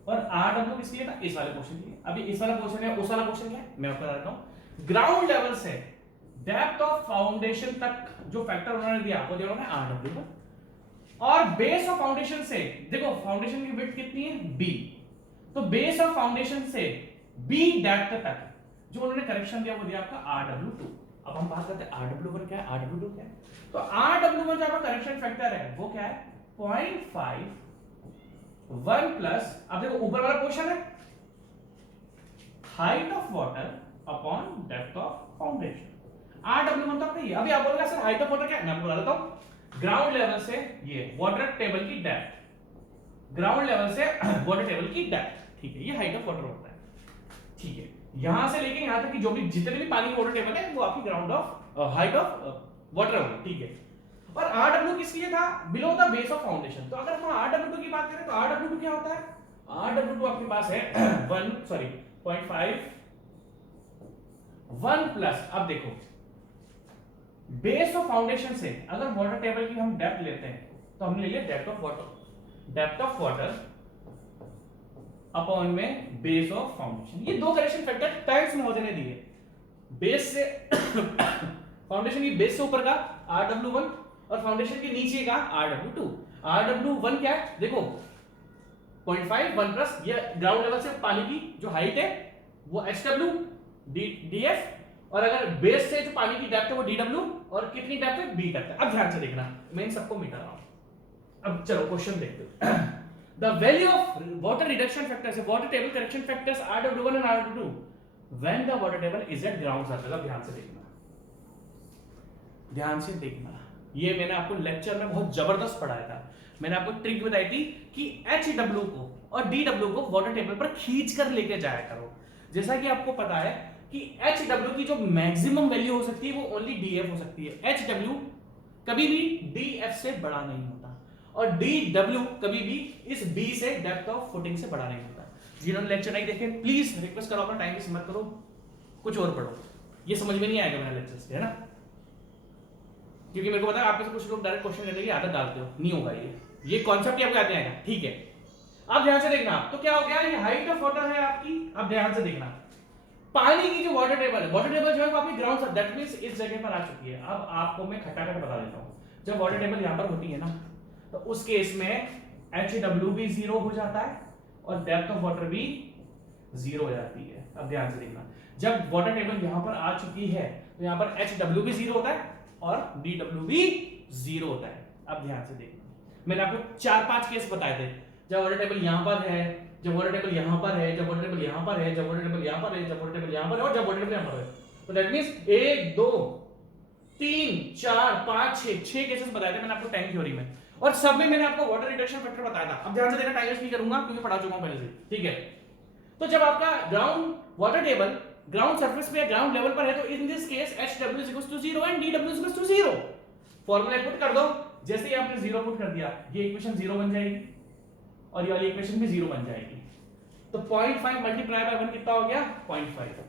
और Rw किस लिए था, इस वाले पोर्शन दिए। अभी इस वाला पोर्शन है, उस वाला पोर्शन क्या है मैं आपको बताता हूं। ग्राउंड लेवल से डेप्थ ऑफ फाउंडेशन तक जो फैक्टर उन्होंने दिया वो दिया उन्होंने Rw1, और बेस ऑफ फाउंडेशन से देखो फाउंडेशन की विड्थ कितनी है b, तो बेस ऑफ फाउंडेशन से b डेप्थ तक जो उन्होंने करेक्शन दिया वो दिया आपका Rw2। अब हम बात करते हैं Rw1 क्या है, Rw2 क्या है। तो Rw1 जो आपका करेक्शन फैक्टर है वो क्या है 0.5 1 प्लस, अब देखो ऊपर वाला पोर्शन है height of water upon depth of foundation. Rw1 तो आपका ये, अभी आप बोलोगे सर हाइट ऑफ वाटर क्या है, मैं आपको बता देता हूं। ग्राउंड लेवल से ये वाटर टेबल की डेप्थ, ग्राउंड लेवल से वाटर टेबल की डेप्थ, ठीक है, ये हाइट ऑफ वाटर होता है, ठीक है। यहां से लेके यहां तक की जो भी जितने भी पानी वाटर टेबल है वो आपकी ground of height of water होगी, ठीक है। और Rw किस लिए था, below the base of foundation. तो अगर हम Rw2 की बात करें तो Rw2 क्या होता है, Rw2 आपके पास है 0.5 1 प्लस, अब देखो बेस ऑफ फाउंडेशन से अगर वाटर टेबल की हम डेप्थ लेते हैं तो हमने ले लिया डेप्थ ऑफ वाटर अपॉन में बेस ऑफ फाउंडेशन। ये दो करेक्शन फैक्टर टैंक्स महोदय ने दिए, बेस से फाउंडेशन की बेस से ऊपर का Rw1 और फाउंडेशन के नीचे का Rw2। Rw1 क्या है देखो 0.5 1 प्लस, ये ग्राउंड लेवल से पानी की जो हाइट है वो HW df, और अगर बेस से जो पानी की डेप्थ है वो dw, और कितनी डेप्थ है b डेप्थ है। अब ध्यान से देखना, मैं इन सबको मिटा रहा हूं। अब चलो क्वेश्चन देखते हैं। The value of water reduction factors, water table correction factors Rw1 and Rw2 when the water table is eight ground surface. अब ध्यान से देखना, ध्यान से देखना, ये मैंने आपको लेक्चर में बहुत जबरदस्त पढ़ाया था। मैंने आपको ट्रिक बताई थी कि HW को और DW को वाटर टेबल पर खींच कर लेके जाया करो। जैसा कि आपको पता है कि HW की जो मैक्सिमम वैल्यू हो सकती है वो ओनली DF हो सकती है। HW कभी भी DF से बड़ा नहीं होता, और DW कभी भी इस B से डेप्थ ऑफ फुटिंग से बड़ा नहीं होता। जिन्होंने लेक्चर नहीं देखे प्लीज रिक्वेस्ट करो, अपना टाइम वेस्ट मत करो, कुछ और पढ़ो, ये समझ में नहीं आएगा मेरा लेक्चर से, है ना, क्योंकि मेरे को पता है आप में से कुछ लोग डायरेक्ट क्वेश्चन लेने की आदत डालते हो, नहीं होगा ये कॉन्सेप्ट ही आपको याद नहीं आएगा, ठीक है। अब ध्यान से देखना, तो क्या हो गया, ये हाइट ऑफ वाटर है आपकी। अब ध्यान से देखना, पानी की जो वाटर टेबल है, वाटर टेबल जो है वो आपकी ग्राउंड से, दैट मींस इस जगह पर आ चुकी है। अब आपको मैं खटाखट बता देता हूं, जब वाटर टेबल यहां पर होती है ना तो उस केस में HW भी 0 हो जाता है और डेप्थ ऑफ वाटर भी 0 हो जाती है। अब ध्यान से देखना, जब वाटर टेबल यहां पर आ चुकी है तो यहां पर HW भी 0 होता है और DW भी 0 होता है। अब ध्यान से देखना, मैंने आपको 4-5 केस बताए थे, जब वाटर टेबल यहां पर है, जब वाटर टेबल यहां पर है, जब वाटर टेबल यहां पर है, जब वाटर टेबल यहां पर है, जब वाटर टेबल यहां पर है, और जब वाटर टेबल यहां पर है। तो दैट मींस 1 2 3 4 5 6 केसेस बताए थे मैंने आपको टैंक थ्योरी में, और सब में मैंने आपको वाटर रिडक्शन फैक्टर बताया था। अब ध्यान से देखना, टाइम वेस्ट नहीं करूंगा क्योंकि पढ़ा चुका हूं पहले से, ठीक है। तो जब आपका ground water table ground surface पे ग्राउंड लेवल पर है तो in this case HW = 0 and DW = 0। Formula put कर दो, जैसे ही आपने 0 पुट कर दिया ये इक्वेशन 0 बन जाएगी और ये वाली इक्वेशन भी 0 बन जाएगी। तो 0.5 मल्टीप्लाई बाय 1 कितना हो गया 0.5,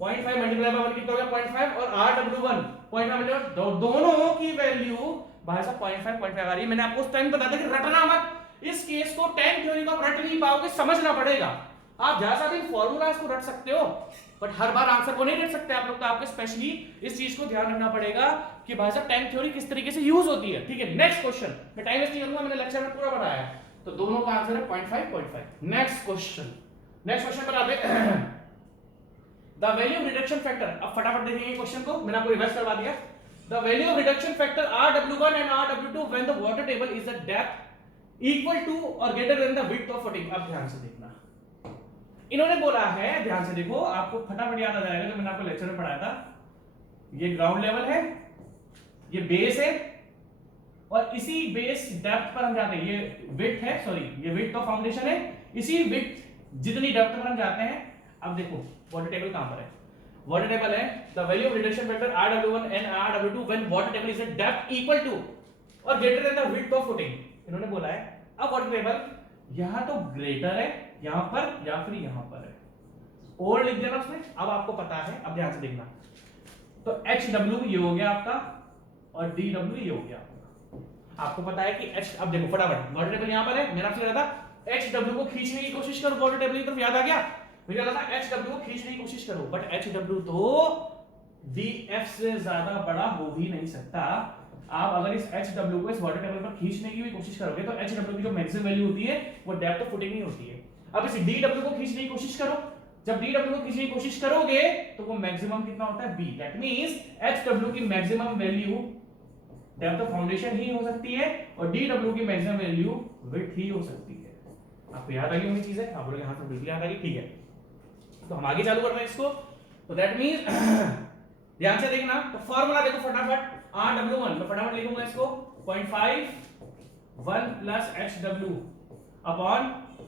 0.5 मल्टीप्लाई बाय 1 कितना हो गया 0.5, और Rw1 0.5 मल्टीप्लाई दोनों की वैल्यू भाई साहब 0.5 आ रही है। मैंने आपको उस टाइम बताया था कि रटना मत, इस केस को टैंक थ्योरी को आप रट नहीं पाओगे, समझना पड़ेगा। आप ज्यादा दिन फॉर्मूलाज को रट सकते हो बट हर बार आंसर को नहीं रट सकते आप लोग। तो आपको स्पेशली इस चीज को ध्यान रखना पड़ेगा कि भाई साहब टाइम थ्योरी किस तरीके से यूज होती है। ठीक है, नेक्स्ट क्वेश्चन, मैं टाइम वेस्ट नहीं करूंगा, मैंने लेक्चर में पूरा बताया है, तो दोनों का आंसर है 0.5. नेक्स्ट क्वेश्चन पर आते हैं, the value of reduction factor. अब फटाफट देखेंगे क्वेश्चन को, मैंने आपको रिवर्स करवा दिया। The value of reduction factor Rw1 and Rw2 when the water table is the depth equal to और greater than the width of footing. अब ध्यान से देखना, इन्होंने बोला है, ध्यान से देखो, आपको फटाफट याद आ जाएगा जो मैंने आपको लेक्चर में पढ़ाया था। ये ग्राउंड लेवल है, ये बेस है, और इसी बेस डेप्थ पर हम जाते हैं, ये विड्थ है, सॉरी ये विड्थ ऑफ फाउंडेशन है, इसी विड्थ जितनी डेप्थ पर हम जाते हैं। अब देखो वाटर टेबल कहां पर है, वाटर टेबल है the value of reduction factor Rw1 and Rw2 when water table is at depth equal to और greater than the width of footing. इन्होंने बोला है अब वाटर टेबल यहां तो ग्रेटर है यहां पर या फिर यहां पर है, और लिख देना उसने। अब आपको पता है, अब ध्यान से देखना, तो HW ये हो गया आपका और DW ये हो गया आपका। आपको पता है कि H, अब देखो फटाफट, वाटर टेबल यहां पर है, मैंने आपसे कहा था HW को खींचने की कोशिश करो वाटर टेबल की तरफ, याद आ गया मुझे लगा था HW को खींचने की कोशिश करो, बट HW तो DF से ज्यादा बड़ा हो ही नहीं सकता। आप अगर इस HW को इस वाटर टेबल पर खींचने की भी कोशिश करोगे तो HW की जो मैक्सिमम वैल्यू होती है वो डेप्थ ऑफ फुटिंग ही होती है। अब इस DW को खींचने की कोशिश करो, जब DW को खींचने की कोशिश करोगे तो वो मैक्सिमम कितना होता है B, दैट मींस HW की maximum value depth of foundation ही हो सकती है और DW की मैक्सिमम वैल्यू विड्थ ही हो सकती है। आपको याद आ गई होंगी चीजें, आप बोलोगे हां तो बिल्कुल याद आ गई, ठीक है। तो हम आगे चालू कर रहे हैं इसको, तो दैट मींस ध्यान से देखना, तो फार्मूला देखो फटाफट, Rw1 मैं फटाफट लिखूंगा इसको 0.5 1 plus HW upon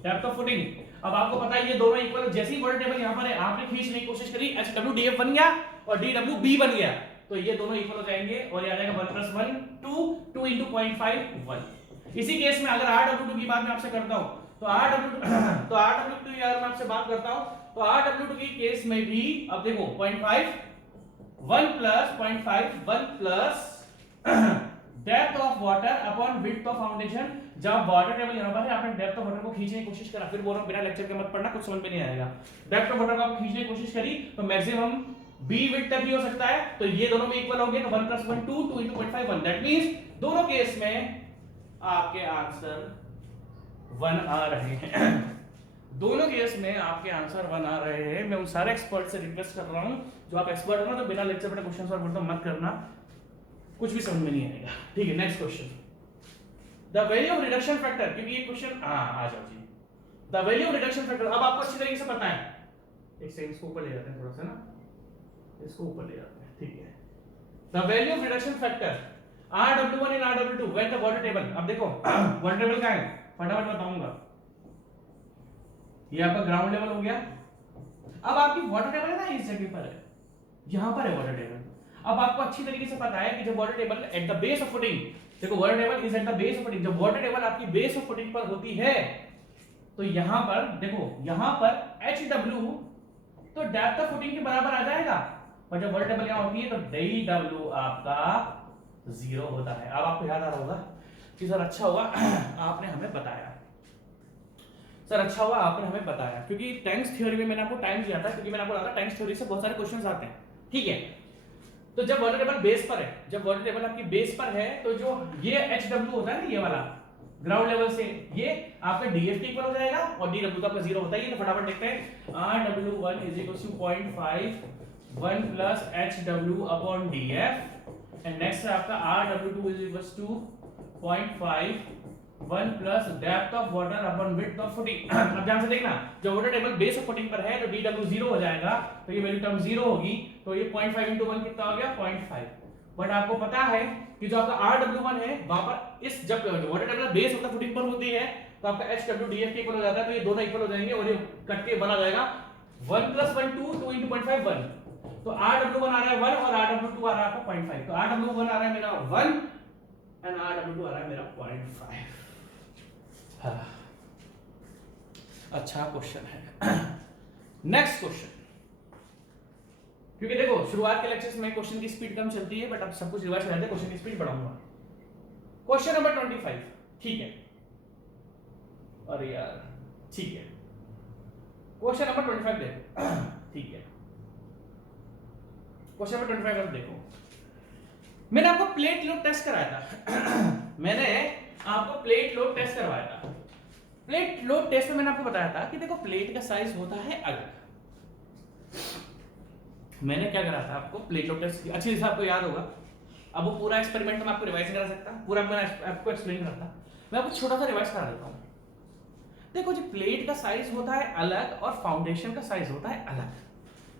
depth of footing. अब आपको पता है ये दोनों इक्वल, जैसे ही वाटर टेबल यहां पर है आपने खींचने की कोशिश करी, HW DF बन गया और DW B बन गया, तो ये दोनों इक्वल हो जाएंगे और ये आ जाएगा 1 + 1 2 2 * 0.5 1। इसी केस में अगर Rw2 की बात मैं आपसे करता हूं तो Rw2 यार मैं आपसे बात करता हूं तो Rw2 की केस में भी अब देखो 0.5 1 plus 0.5 1 plus depth of water upon width of foundation. जब वाटर टेबल यहां पर है आपने डेप्थ ऑफ वाटर को खींचने की कोशिश करा, फिर बोल रहा हूं बिना लेक्चर के मत पढ़ना, कुछ समझ में नहीं आएगा। डेप्थ ऑफ वाटर को आप खींचने की कोशिश करी तो मैक्सिमम B विड्थ तक ही हो सकता है, तो ये दोनों में इक्वल होंगे, तो 1 + 1 2 2 * 0.5 1, दैट मींस दोनों केस में आपके आंसर 1 आ रहे हैं। दोनों केस में आपके आंसर 1 आ रहे हैं। मैं उन सारे एक्सपर्ट से रिक्वेस्ट कर रहा हूं जो आप एक्सपर्ट हो ना, तो बिना लेक्चर पे क्वेश्चन सॉल्व करते मत करना, कुछ भी समझ में नहीं आएगा। ठीक है, next question, the value of reduction factor, क्योंकि ये क्वेश्चन आ जाओ जी, the value of reduction factor. अब आपको अच्छी तरीके से पता है, एक सेकंड इसको ऊपर ले जाते हैं थोड़ा सा ना, इसको ऊपर ले जाते हैं, ठीक है। The value of reduction factor Rw1 and Rw2 when the water table, अब देखो वाटर टेबल कहां है फटाफट बताऊंगा, ये आपका ग्राउंड लेवल हो गया। अब आपकी वाटर टेबल है ना इस जगह पर है, यहां पर है वाटर टेबल। अब आपको अच्छी तरीके से पता है कि जब water table at the base of footing, देखो water table is at the base of footing, जब वाटर टेबल आपकी बेस ऑफ फुटिंग पर होती है तो यहां पर देखो, यहां पर HW तो डेप्थ ऑफ फुटिंग के बराबर आ जाएगा, और जब वाटर टेबल यहां होती है तो DW आपका 0 होता है। अब आपको याद आ रहा होगा कि सर अच्छा हुआ आपने हमें बताया, सर अच्छा हुआ आपने हमें बताया, क्योंकि टैंक्स थ्योरी में मैंने आपको टाइम दिया था, क्योंकि मैंने आपको बताया टैंक्स थ्योरी से बहुत सारे क्वेश्चंस आते हैं। ठीक है, तो जब वाटर टेबल बेस पर है, जब वाटर टेबल आपकी बेस पर है तो जो ये HW होता है ना, ये वाला ग्राउंड लेवल से, ये आपका DF इक्वल हो जाएगा और DW तो आपका 0 होता है। तो फटाफट देखते हैं, Rw1 = 0.5 1 plus HW upon DF, and next है आपका Rw2 = 0.5 1 plus depth of water upon width of footing. अब ध्यान से देखना, जब water table base of footing पर है तो DW 0 हो जाएगा, तो ये वैल्यू टर्म 0 होगी, तो ये 0.5 * 1 कितना हो गया 0.5। बट आपको पता है कि जो आपका Rw1 है वहां पर इस जब water table base of the footing पर होती है तो आपका HW DF इक्वल हो जाता है, तो ये दोनों इक्वल हो जाएंगे और ये कट के बना जाएगा 1 + 1 2 2 * 0.5 1। तो Rw1 आ रहा है 1 और Rw2 आ रहा है आपका 0.5, तो Rw1 आ रहा है मेरा 1 एंड Rw2 आ रहा है मेरा 0.5। अच्छा क्वेश्चन है। नेक्स्ट क्वेश्चन, क्योंकि देखो शुरुआत के लेक्चर्स में क्वेश्चन की स्पीड कम चलती है, बट अब सब कुछ रिवाइज रहता है, क्वेश्चन की स्पीड बढ़ाऊंगा। क्वेश्चन नंबर 25, ठीक है, अरे यार ठीक है, क्वेश्चन नंबर 25 देखो, ठीक है, क्वेश्चन नंबर 25 देखो, मैंने आपको प्लेट लोड टेस्ट कराया था मैंने आपको प्लेट लोड टेस्ट करवाया था। प्लेट लोड टेस्ट में मैंने आपको बताया था कि देखो प्लेट का साइज होता है अलग। मैंने क्या करा था आपको प्लेट लोड टेस्ट अच्छी से आपको याद होगा। अब वो पूरा एक्सपेरिमेंट मैं आपको रिवाइज नहीं करा सकता, पूरा मैं आपको एक्सप्लेन करता, मैं आपको छोटा सा रिवाइज करा देता हूं। देखो जी प्लेट का साइज होता है अलग और फाउंडेशन का साइज होता है अलग।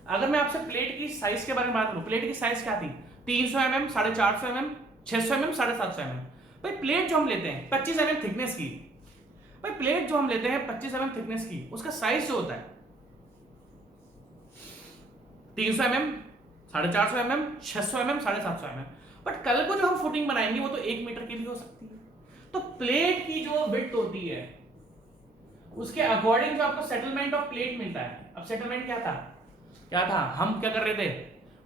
अगर मैं आपसे प्लेट की साइज के बारे में बात करूं, प्लेट की साइज क्या थी? 300 mm, 450 mm, 600 mm, 750 mm। भाई प्लेट जो हम लेते हैं 25 mm थिकनेस की, भाई प्लेट जो हम लेते हैं 25 mm थिकनेस की, उसका साइज जो होता है 300 mm, 450 mm, 600 mm, 750 mm। But कल को जो हम फुटिंग बनाएंगे वो तो 1 मीटर की भी हो सकती है। तो प्लेट की जो विड्थ होती है उसके अकॉर्डिंग जो आपको सेटलमेंट ऑफ प्लेट मिलता है। अब सेटलमेंट क्या था हम क्या कर रहे थे,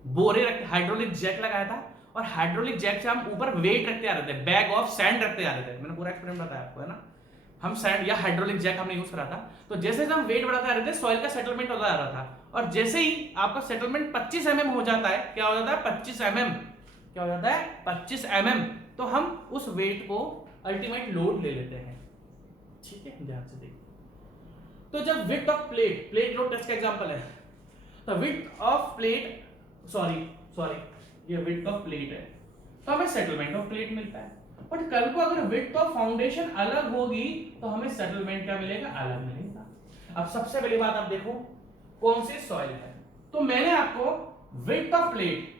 बोरे रखते, हाइड्रोलिक जैक लगाया था और हाइड्रोलिक जैक से हम ऊपर वेट रखते आ रहे थे, बैग ऑफ सैंड रखते आ रहे थे। मैंने पूरा एक्सपेरिमेंट बताया आपको, है ना। हम सैंड या हाइड्रोलिक जैक हमने यूज करा था। तो जैसे हम वेट बढ़ाते आ रहे थे सॉइल का सेटलमेंट होता आ रहा था, और जैसे ही आपका सेटलमेंट 25 mm हो जाता है, क्या हो जाता है 25 mm, क्या हो जाता है 25 mm, तो हम उस वेट को अल्टीमेट लोड ले लेते हैं। ठीक है, ध्यान से देखिए। तो जब width of plate, plate load test का एग्जांपल है, तो विड्थ ऑफ प्लेट, सॉरी ये विड्थ ऑफ प्लेट है, तो हमें सेटलमेंट ऑफ प्लेट मिलता है। बट कल को अगर विड्थ ऑफ फाउंडेशन अलग होगी तो हमें सेटलमेंट क्या मिलेगा, अलग मिलेगा। अब सबसे पहली बात आप देखो कौन सी सॉइल है, तो मैंने आपको width of plate,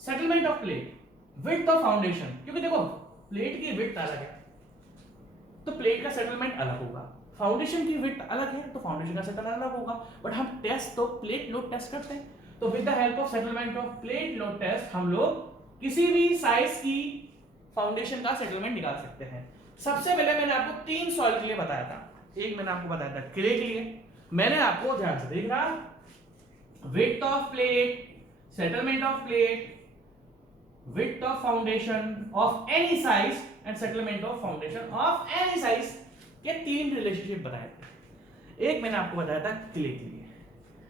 settlement of plate, width of foundation, क्योंकि देखो प्लेट की विड्थ अलग है तो प्लेट का सेटलमेंट अलग होगा, फाउंडेशन की विड्थ अलग है तो फाउंडेशन का सेटलमेंट अलग होगा। बट हम टेस्ट तो प्लेट लोड टेस्ट करते हैं, तो with the help of settlement of plate load test हम लोग किसी भी साइज की फाउंडेशन का सेटलमेंट निकाल सकते हैं। सबसे पहले मैंने आपको 3 सॉइल के लिए बताया था। एक मैंने आपको बताया था क्ले के लिए, मैंने आपको ध्यान से देख रहा, width of plate, settlement of plate, width of foundation of any size and settlement of foundation of any size के 3 रिलेशनशिप बताए थे। एक मैंने आपको बताया था क्ले के लिए,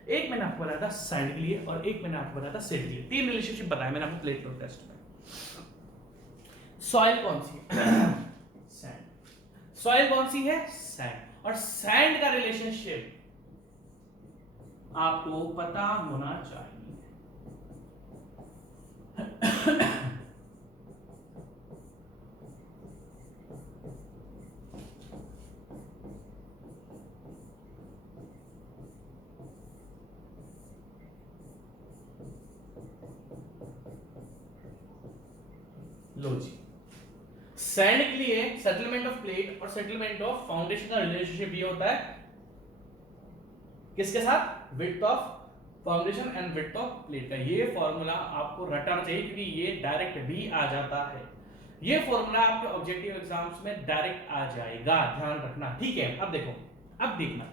एक मैंने आपको बताया था सैंड के लिए, और एक मैंने आपको बताया था सिल्ट के लिए। 3 रिलेशनशिप बताए मैंने आपको प्लेट लोड टेस्ट में। सॉइल कौन सी है? सैंड। सॉइल कौन सी है? सैंड। और सैंड का रिलेशनशिप आपको पता होना चाहिए। लो जी, सैंड के लिए सेटलमेंट ऑफ प्लेट और सेटलमेंट ऑफ फाउंडेशन का रिलेशनशिप ये होता है किसके साथ? Width of foundation and width of plate का। ये फॉर्मूला आपको रटना चाहिए क्योंकि ये डायरेक्ट भी आ जाता है। ये फॉर्मूला आपके ऑब्जेक्टिव एग्जाम्स में डायरेक्ट आ जाएगा, ध्यान रखना। ठीक है, अब देखो, अब देखना,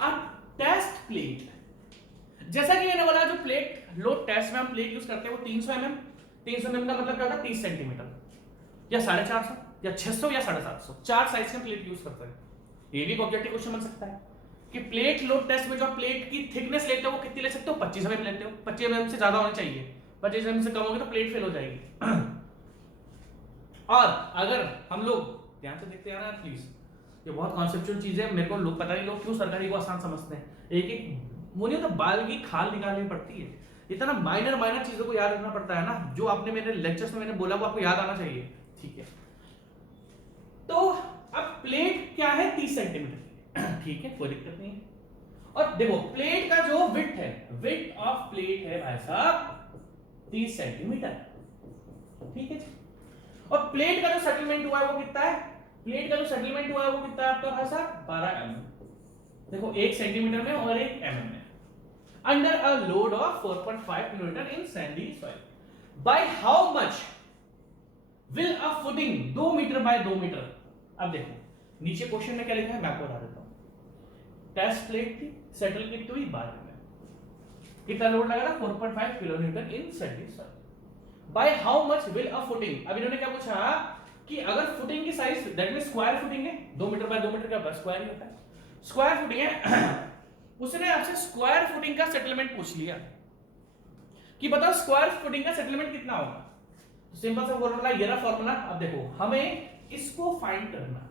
अब टेस्ट प्लेट, जैसा कि मैंने बोला जो प्लेट लोड टेस्ट में हम प्लेट यूज करते हैं वो 300 mm, 300 mm का मतलब क्या होता है 30 सेंटीमीटर, या 450 या 600 या 750, 4 साइज का प्लेट यूज करते हैं। ये भी एक ऑब्जेक्टिव क्वेश्चन बन सकता है कि प्लेट लोड टेस्ट में जो आप प्लेट की थिकनेस लेते हो वो कितनी ले सकते हो? 25 mm लेते हो, 25 mm से ज्यादा होनी चाहिए, 25 mm से कम होगी तो प्लेट फेल हो जाएगी। और अगर हम लोग ध्यान से देखते हैं ना प्लीज, ये बहुत कॉन्सेप्चुअल चीज है, मेरे को लोग पता नहीं लोग क्यों सरकारी को आसान समझते हैं। एक एक मुझे तो बाल की खाल निकालनी पड़ती है, इतना माइनर चीजों को याद रखना पड़ता है ना, जो आपने मेरे लेक्चर्स में मैंने बोला वो आपको याद आना चाहिए। ठीक है, तो अब प्लेट क्या है? 30 सेंटीमीटर। ठीक है, कोई दिक्कत नहीं है। और देखो प्लेट का जो विड्थ है, विड्थ ऑफ प्लेट है भाई साहब 30 सेंटीमीटर। ठीक है जी, और प्लेट का जो सेटलमेंट हुआ है वो कितना है? प्लेट का जो सेटलमेंट हुआ है वो कितना है आपका भाई साहब? 12 mm। देखो 1 सेंटीमीटर में और 1 mm में, under a load of 4.5 kilometre in sandy soil. By how much will a footing 2 metre by 2 metre. अब देखो नीचे क्वेश्चन में क्या लिखा है मैं आपको बता देता हूं। टेस्ट प्लेट थी, सेटल प्लेट हुई 12 में, कितना लोड लगा था? 4.5 kilometre in sandy soil. By how much will a footing, अब इन्होंने क्या पूछा कि अगर फुटिंग की size, that means square footing है, 2 मीटर बाय 2 मीटर का बस स्क्वायर ही होता है, स्क्वायर फुटिंग है। उसने आपसे स्क्वायर फुटिंग का सेटलमेंट पूछ लिया कि बताओ स्क्वायर फुटिंग का सेटलमेंट कितना होगा। सिंपल सा फॉर्मूला, ये रहा फॉर्मूला। अब देखो हमें इसको फाइंड करना है,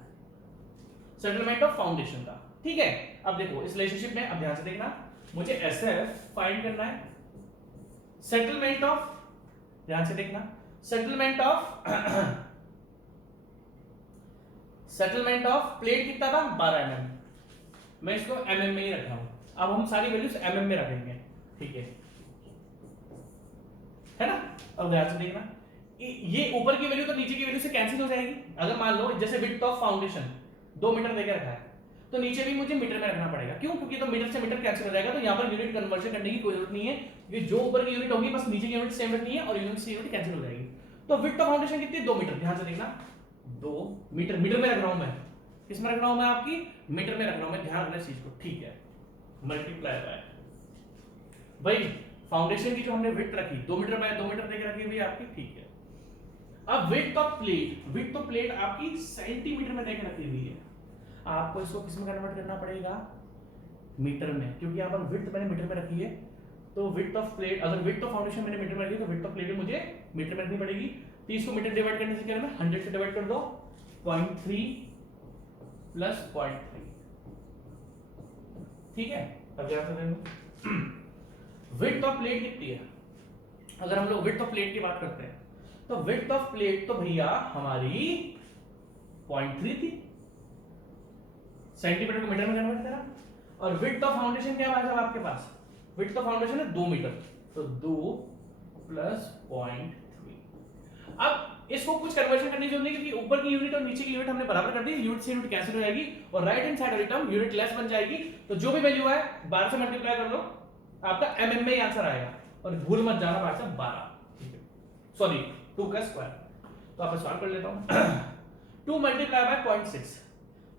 सेटलमेंट ऑफ फाउंडेशन का, ठीक है। अब देखो इस रिलेशनशिप में, अब ध्यान से देखना, मुझे एसएफ फाइंड करना है, सेटलमेंट ऑफ, ध्यान से देखना, settlement of settlement of plate कितना था 12 mm, मैं इसको mm में ही रखा हूं। अब हम सारी वैल्यूज mm में रखेंगे, ठीक है ना। अब ध्यान से देखना, ये ऊपर की वैल्यू तो नीचे की वैल्यू से कैंसिल हो जाएगी। अगर मान लो जैसे विड्थ ऑफ फाउंडेशन 2 मीटर देकर रखा है, तो नीचे भी मुझे मीटर में रखना पड़ेगा। क्यों? क्योंकि तो मीटर से मीटर कैंसिल हो जाएगा, तो यहाँ पर यूनिट कन्वर्जन करने की कोई जरूरत नहीं है, क्योंकि जो ऊपर की यूनिट होगी बस नीचे की यूनिट सेम रखनी है और यूनिट से यूनिट कैंसिल हो जाएगी। तो विड्थ ऑफ फाउंडेशन कितनी? 2 मीटर। ध्यान से देखना, 2 मीटर, मीटर में रख रहा हूं मैं, किस में रख रहा हूं मैं? आपकी मीटर में रख रहा हूं मैं, ध्यान रखना इस चीज को, ठीक है। मल्टीप्लाई बाय भाई फाउंडेशन की जो हमने विड्थ रखी 2 मीटर बाय 2 मीटर देकर रखी हुई है आपकी, ठीक है। अब width of plate, width of plate आपकी सेंटीमीटर में देकर रखी हुई है, आपको इसको किस में कन्वर्ट करना पड़ेगा? मीटर में, क्योंकि यहाँ पर विड्थ मैंने मीटर में रखी है। तो विड्थ ऑफ प्लेट, अगर विड्थ ऑफ फाउंडेशन मैंने मीटर में रखी तो विड्थ ऑफ प्लेट मुझे मीटर में रखनी पड़ेगी। 30 को मीटर डिवाइड करने से क्या है, 100 से डिवाइड कर दो, 0.3 प्लस 0.3, ठीक है। अब क्या करते हैं, विड्थ ऑफ प्लेट कितनी है? अगर हम लोग विड्थ ऑफ प्लेट की बात करते हैं तो विड्थ ऑफ प्लेट तो भैया हमारी 0.3 थी, सेंटीमीटर को मीटर में कन्वर्ट करा। और विड्थ ऑफ फाउंडेशन क्या है आपके पास? विड्थ ऑफ फाउंडेशन है 2 मीटर, तो 2 प्लस 0.3। अब इसको कुछ कन्वर्जन करने की जरूरत नहीं, क्योंकि ऊपर की यूनिट और नीचे की यूनिट हमने बराबर कर दी, यूनिट से यूनिट कैंसिल हो जाएगी और राइट हैंड साइड वाली टर्म यूनिट लेस बन जाएगी। तो जो भी वैल्यू है 12 से मल्टीप्लाई कर लो, आपका mm में ही आंसर आएगा। और भूल मत जाना भाई साहब 12, ठीक है, सॉरी 2 का स्क्वायर। तो आप सॉल्व कर लेता हूं 2 multiply by 0.6,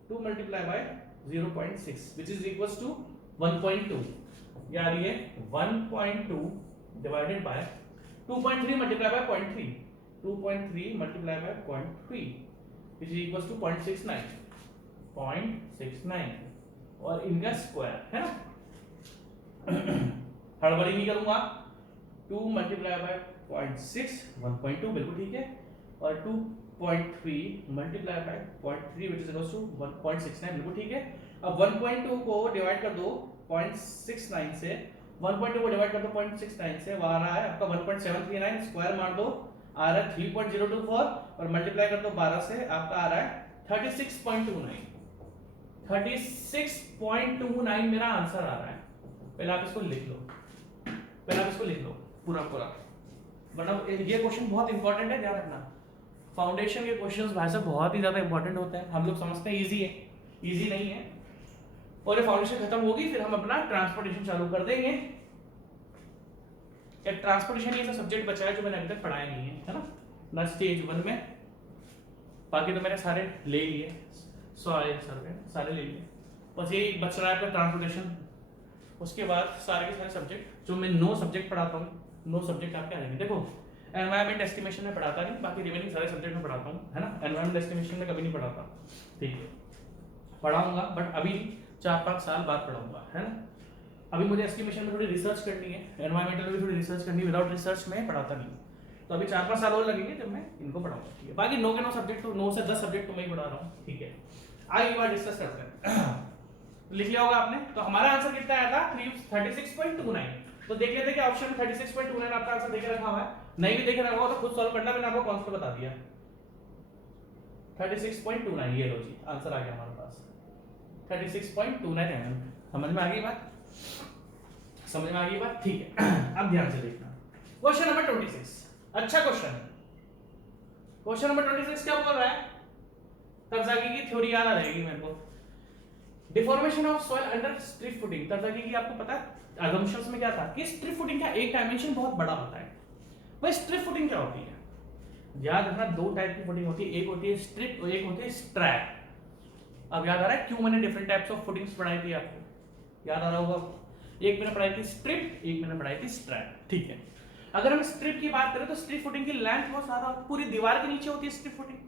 2 multiply by 0.6 which is equals to 1.2, यार ये 1.2 divided by 2.3 multiply by 0.3, 2.3 multiply by 0.3 which is equals to 0.69, 0.69 और इनका स्क्वायर है ना। हड़बड़ी नहीं करूंगा, 2 मल्टीप्लाई बाय 0.6 1.2 बिल्कुल ठीक है, और 2.3 multiply by 0.3 which is equals to 1.69 बिल्कुल ठीक है। अब 1.2 को डिवाइड कर दो 0.69 से, 1.2 को डिवाइड कर दो 0.69 से, वो आ रहा है आपका 1.739, स्क्वायर मार दो आ रहा है 3.024 और मल्टीप्लाई कर दो 12 से, आपका आ रहा है 36.29, 36.29 मेरा आंसर आ रहा है। पहले आप इसको लिख लो, पहले आप इसको लिख लो पूरा पूरा, वरना ये क्वेश्चन बहुत इंपॉर्टेंट है, ध्यान रखना। फाउंडेशन के क्वेश्चंस भाई साहब बहुत ही ज्यादा इंपॉर्टेंट होते हैं, हम लोग समझते हैं इजी है, इजी नहीं है। और ये फाउंडेशन खत्म होगी फिर हम अपना ट्रांसपोर्टेशन चालू कर देंगे। एक ट्रांसपोर्टेशन ये सब्जेक्ट बचा है जो मैंने अभी तक पढ़ाया नहीं है ना, ना स्टेज 1 में, बाकी तो मैंने सारे ले लिए, सारे ले लिए, बस ये बच रहा है आपका ट्रांसपोर्टेशन। उसके बाद सारे के सारे सब्जेक्ट जो मैं 9 सब्जेक्ट पढ़ाता हूँ, 9 सब्जेक्ट आपके आ जाएंगे। देखो एनवायरमेंट एस्टिमेशन में पढ़ाता नहीं, बाकी रिमेनिंग सारे सब्जेक्ट में पढ़ाता हूँ, है ना। एनवायरमेंट एस्टिमेशन में कभी नहीं पढ़ाता, ठीक है, पढ़ाऊंगा बट अभी 4-5 साल बाद पढ़ाऊंगा, है ना। अभी मुझे एस्टिमेशन में थोड़ी रिसर्च करनी है, एनवायरमेंटल में भी थोड़ी रिसर्च करनी है, विदाउट रिसर्च में पढ़ाता नहीं, तो अभी 4-5 साल और लगेंगे जब मैं इनको पढ़ाऊंगा, ठीक है। बाकी 9 के 9 सब्जेक्ट तो 9 से 10 सब्जेक्ट तो मैं ही पढ़ा रहा हूँ, ठीक है। आइए बार डिस्कस करते हैं। लिख लिया होगा आपने, तो हमारा आंसर कितना आया था 36.29। तो देख लेते हैं कि ऑप्शन में 36.29 आपका आंसर देके रखा हुआ है, नहीं भी देखे रखा हुआ तो खुद सॉल्व करना, मैंने आपको कॉन्सेप्ट बता दिया। 36.29 ये लो जी, आंसर आ गया हमारे पास 36.29 mm। समझ में आ गई बात, समझ में आ गई बात, ठीक है। अब ध्यान से देखना क्वेश्चन नंबर 26, अच्छा क्वेश्चन है। क्वेश्चन नंबर 26 क्या बोल रहा है? तरजागी की थ्योरी याद आ जाएगी मेरे को। Deformation of soil under strip footing, Terzaghi की आपको पता है assumptions में क्या था कि स्ट्रिप फुटिंग का एक डायमेंशन बहुत बड़ा होता है। भाई स्ट्रिप फुटिंग क्या होती है? याद रखना 2 टाइप की फुटिंग होती है, एक होती है स्ट्रिप और एक होती है स्ट्रैप। अब याद आ रहा है क्यों मैंने डिफरेंट टाइप्स ऑफ फुटिंग्स पढ़ाई थी आपको, याद आ रहा होगा। एक मैंने पढ़ाई थी स्ट्रिप, एक मैंने पढ़ाई थी स्ट्रैप, ठीक है। अगर हम स्ट्रिप की बात करें तो स्ट्रिप फुटिंग की लेंथ बहुत ज्यादा, पूरी दीवार के नीचे होती है स्ट्रिप फुटिंग।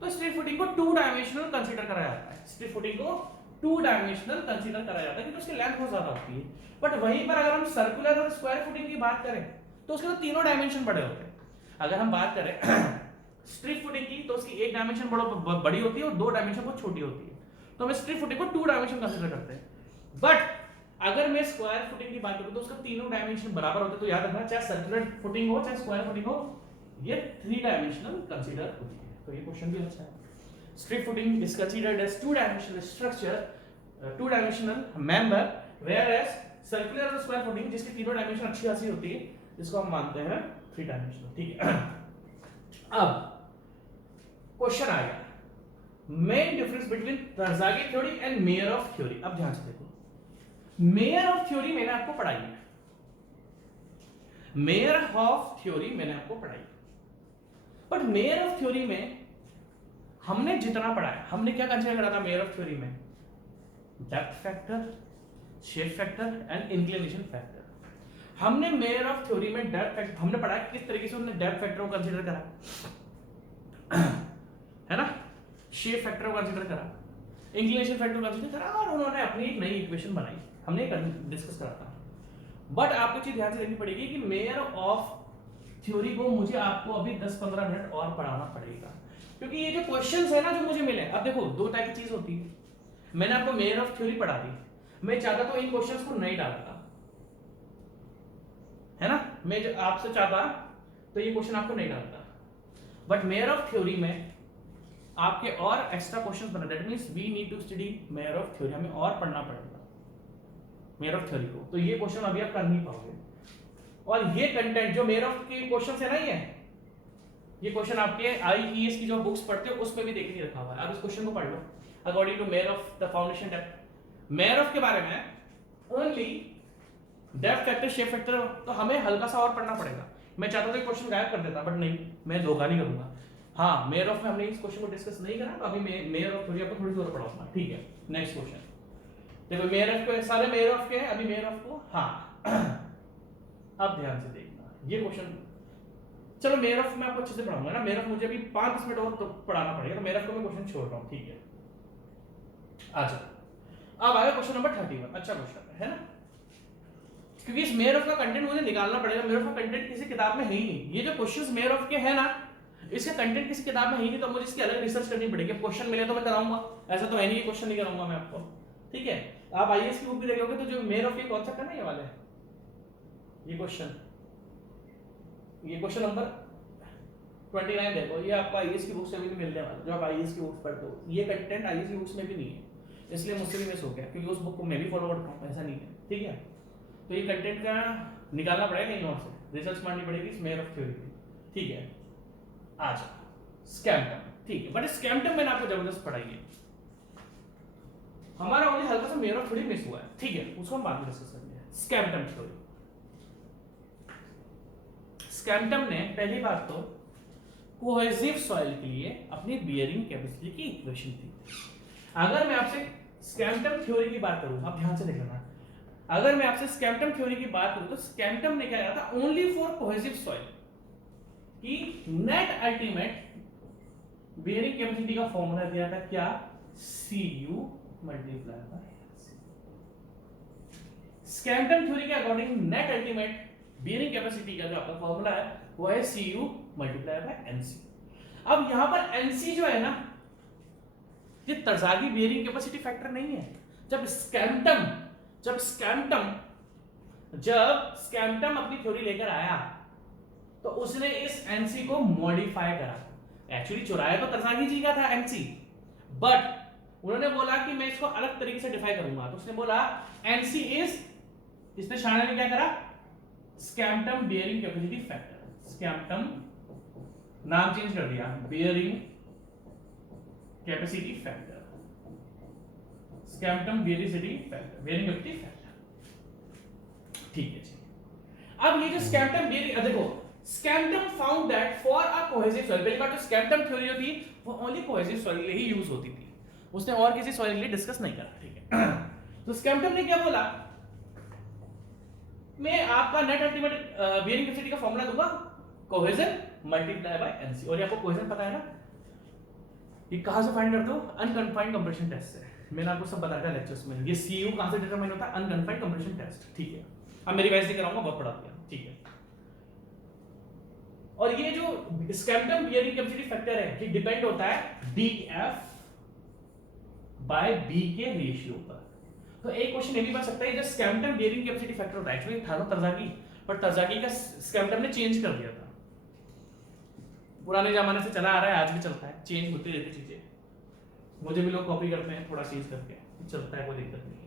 तो स्ट्रिप फुटिंग को 2 डायमेंशनल कंसीडर कराया जाता है, स्ट्रिप फुटिंग को 2 डायमेंशनल कंसीडर कराया जाता है क्योंकि उसकी लेंथ बहुत ज्यादा होती है। बट वहीं पर अगर हम सर्कुलर और स्क्वायर फुटिंग की बात करें तो उसके तो तीनों डायमेंशन बड़े होते हैं। अगर हम बात करें स्ट्रिप फुटिंग की तो उसकी एक डायमेंशन बड़ी होती है और दो डायमेंशन बहुत छोटी होती है, तो हम स्ट्रिप फुटिंग को 2 डायमेंशन कंसीडर करते हैं। बट अगर मैं स्क्वायर फुटिंग की बात करूं तो उसका तीनों डायमेंशन बराबर होते हैं, तो याद रखना चाहे सर्कुलर फुटिंग हो चाहे स्क्वायर फुटिंग हो, ये 3 डायमेंशनल कंसीडर होती है। तो ये क्वेश्चन भी अच्छा है। Strip footing is considered as 2 dimensional structure, 2 dimensional member, where as circular और स्क्वायर फुटिंग जिसकी तीनों डायमेंशन अच्छी खासी होती है, इसको हम मानते हैं 3 डायमेंशनल। ठीक है, अब क्वेश्चन आएगा main difference between Terzaghi theory and Meyerhof theory. अब ध्यान से देखो, मेयर ऑफ थ्योरी मैंने आपको पढ़ाई है, मेयर ऑफ थ्योरी मैंने आपको पढ़ाई, बट मेयर ऑफ थ्योरी में हमने जितना पढ़ा है, हमने क्या कंसीडर करा था मेयर ऑफ थ्योरी में? Depth factor, shape factor and inclination factor. हमने मेयर ऑफ थ्योरी में डेप्थ फैक्टर हमने पढ़ा किस तरीके से उन्होंने डेप्थ फैक्टर को कंसीडर करा है ना, शेप फैक्टर को कंसीडर करा, इंक्लिनेशन फैक्टर को कंसीडर करा, और उन्होंने अपनी एक नई इक्वेशन बनाई, हमने डिस्कस करा था। बट आपको चीज ध्यान से देखनी पड़ेगी कि मेयर ऑफ थ्योरी को मुझे आपको अभी 10-15 मिनट और पढ़ाना पड़ेगा, क्योंकि ये जो क्वेश्चंस है ना जो मुझे मिले, अब देखो 2 टाइप की चीज होती है। मैंने आपको मेयर ऑफ थ्योरी पढ़ा दी, मैं चाहता तो इन क्वेश्चंस को नहीं डालता, है ना, मैं जो आपसे चाहता तो ये क्वेश्चन आपको नहीं डालता, बट मेयर ऑफ थ्योरी में आपके और एक्स्ट्रा क्वेश्चंस बने, that means we need to study Meyerhof theory, हमें और पढ़ना पड़ेगा मेयर ऑफ थ्योरी को, तो ये क्वेश्चन अभी आप कर नहीं पाओगे। और ये कंटेंट जो मेयर ऑफ के क्वेश्चंस है ना, ये क्वेश्चन आपके आईईएस की जो बुक्स पढ़ते हो उसमें भी देख नहीं रखा हुआ है, अब इस क्वेश्चन को पढ़ लो according to Meyerhof the foundation depth. Meyerhof के बारे में only depth factor, shape factor, तो हमें हल्का सा और पढ़ना पड़ेगा। मैं चाहता था क्वेश्चन गायब कर देता, बट नहीं, मैं धोखा नहीं करूंगा। हाँ, मेयर ऑफ में हमने इस क्वेश्चन को डिस्कस नहीं करा, तो अभी मैं मेयर ऑफ थोड़ी आपको थोड़ी देर पढ़ाऊंगा। ठीक है, नेक्स्ट क्वेश्चन देखो, मेयर ऑफ के सारे मेयर ऑफ के हैं, अभी मेयर ऑफ को, हाँ अब ध्यान से देखना ये क्वेश्चन। चलो मेयर ऑफ मैं आपको अच्छे से पढ़ाऊंगा ना, मेयर ऑफ मुझे अभी 5 मिनट और तो पढ़ाना पड़ेगा, तो मेयर ऑफ को मैं क्वेश्चन छोड़ रहा हूँ। ठीक है, अच्छा अब आएगा क्वेश्चन नंबर 31। अच्छा क्वेश्चन है ना, क्योंकि इस मेयर ऑफ का कंटेंट मुझे निकालना पड़ेगा। मेयर ऑफ का कंटेंट किसी किताब में है ही नहीं, ये जो क्वेश्चंस मेयर ऑफ के हैं ना, इसका कंटेंट किसी किताब में है ही नहीं, तो मुझे इसकी अलग रिसर्च करनी पड़ेगी। क्वेश्चन मिले तो मैं कराऊंगा, ऐसा तो है नहीं कि क्वेश्चन नहीं कराऊंगा मैं आपको। ठीक है, आप आईएएस की बुक भी देखोगे तो जो मेयर ऑफ के कॉन्सेप्ट है ना, ये वाले ये क्वेश्चन नंबर 29 देखो, ये आपको आईएएस की बुक से भी नहीं मिलने वाला, जो आप आईएएस की बुक पढ़ते हो, ये कंटेंट आईएएस की बुक्स में भी नहीं है, इसलिए मुझसे भी मिस हो गया, क्योंकि उस बुक को मैं भी फॉलो करता हूँ, ऐसा नहीं है। ठीक है, तो ये कंटेंट का निकालना पड़ेगा कहीं और से, रिसर्च मारनी पड़ेगी इस मेयर ऑफ थ्योरी की। ठीक है, अच्छा स्कैमटम, ठीक है, बट स्कैमटम मैंने आपको जबरदस्त पढ़ाई है, हमारा ओनली हल्का सा मेयर ऑफ थ्योरी मिस हुआ है। ठीक है, उसको हम बाद में डिस्कस करेंगे। स्कैमटम थ्योरी, स्कैमटम ने पहली बात तो कोहेसिव सॉइल के लिए अपनी बियरिंग कैपेसिटी की इक्वेशन थी। अगर मैं आपसे स्कैमटम थ्योरी की बात करूं, आप ध्यान से देख लेना, अगर मैं आपसे स्कैमटम थ्योरी की बात करूं तो स्कैमटम ने क्या कहा था, ओनली फॉर कोहेसिव सॉइल की नेट अल्टीमेट बियरिंग कैपेसिटी का फॉर्मूला दिया था क्या, Cu मल्टीप्लाई बाय स्कैमटम थ्योरी के according net ultimate bearing capacity का जो आपका फॉर्मूला है वो है Cu मल्टीप्लाई बाय Nc। अब यहां पर Nc जो है ना, ये तरज़ागी बियरिंग कैपेसिटी फैक्टर नहीं है। जब स्कैमटम अपनी थ्योरी लेकर आया तो उसने इस Nc को मॉडिफाई करा, एक्चुअली चुराया तो तरज़ागी जी का था Nc, बट उन्होंने बोला कि मैं इसको अलग तरीके से डिफाइन करूंगा, तो उसने बोला Nc इज, इसने शाना ने क्या करा, Skempton bearing capacity factor, Skempton नाम चेंज कर दिया, bearing capacity factor, Skempton bearing capacity factor. ठीक है जी, अब ये जो स्कैमटम बियरिंग, देखो Skempton found that for a cohesive soil, पहली बात जो स्कैमटम थ्योरी होती वो ओनली कोहेसिव सॉइल के लिए ही यूज होती थी, उसने और किसी सॉइल के लिए डिस्कस नहीं करा। ठीक है, तो स्कैमटम ने क्या बोला, मैं आपका नेट अल्टीमेट बियरिंग कैपेसिटी का फॉर्मूला दूंगा, कोहेजन मल्टीप्लाई बाय Nc, और ये आपको कोहेजन पता है ना, ये कहां से फाइंड करते हो, अनकन्फाइंड कंप्रेशन टेस्ट से, मैंने आपको सब बताया था लेक्चर्स में। ये Cu कहां से डिटरमाइन होता है, अनकन्फाइंड कंप्रेशन टेस्ट। ठीक है, अब मैं रिवाइज नहीं कराऊंगा, बहुत पढ़ा दिया। ठीक है, और ये जो स्कैम्पटन बियरिंग कैपेसिटी फैक्टर है ये डिपेंड होता है डीएफ बाय बी के रेशियो पर। तो एक क्वेश्चन ये भी बन सकता है, जो स्कैम्पटन बियरिंग कैपेसिटी फैक्टर होता है एक्चुअली था तो तरजागी, पर तरजागी का स्कैम्पटन ने चेंज कर दिया था। पुराने जमाने से चला आ रहा है, आज भी चलता है, चेंज होती रहती चीजें। मुझे भी लोग कॉपी करते हैं, थोड़ा चेंज करके चलता है, कोई दिक्कत नहीं है।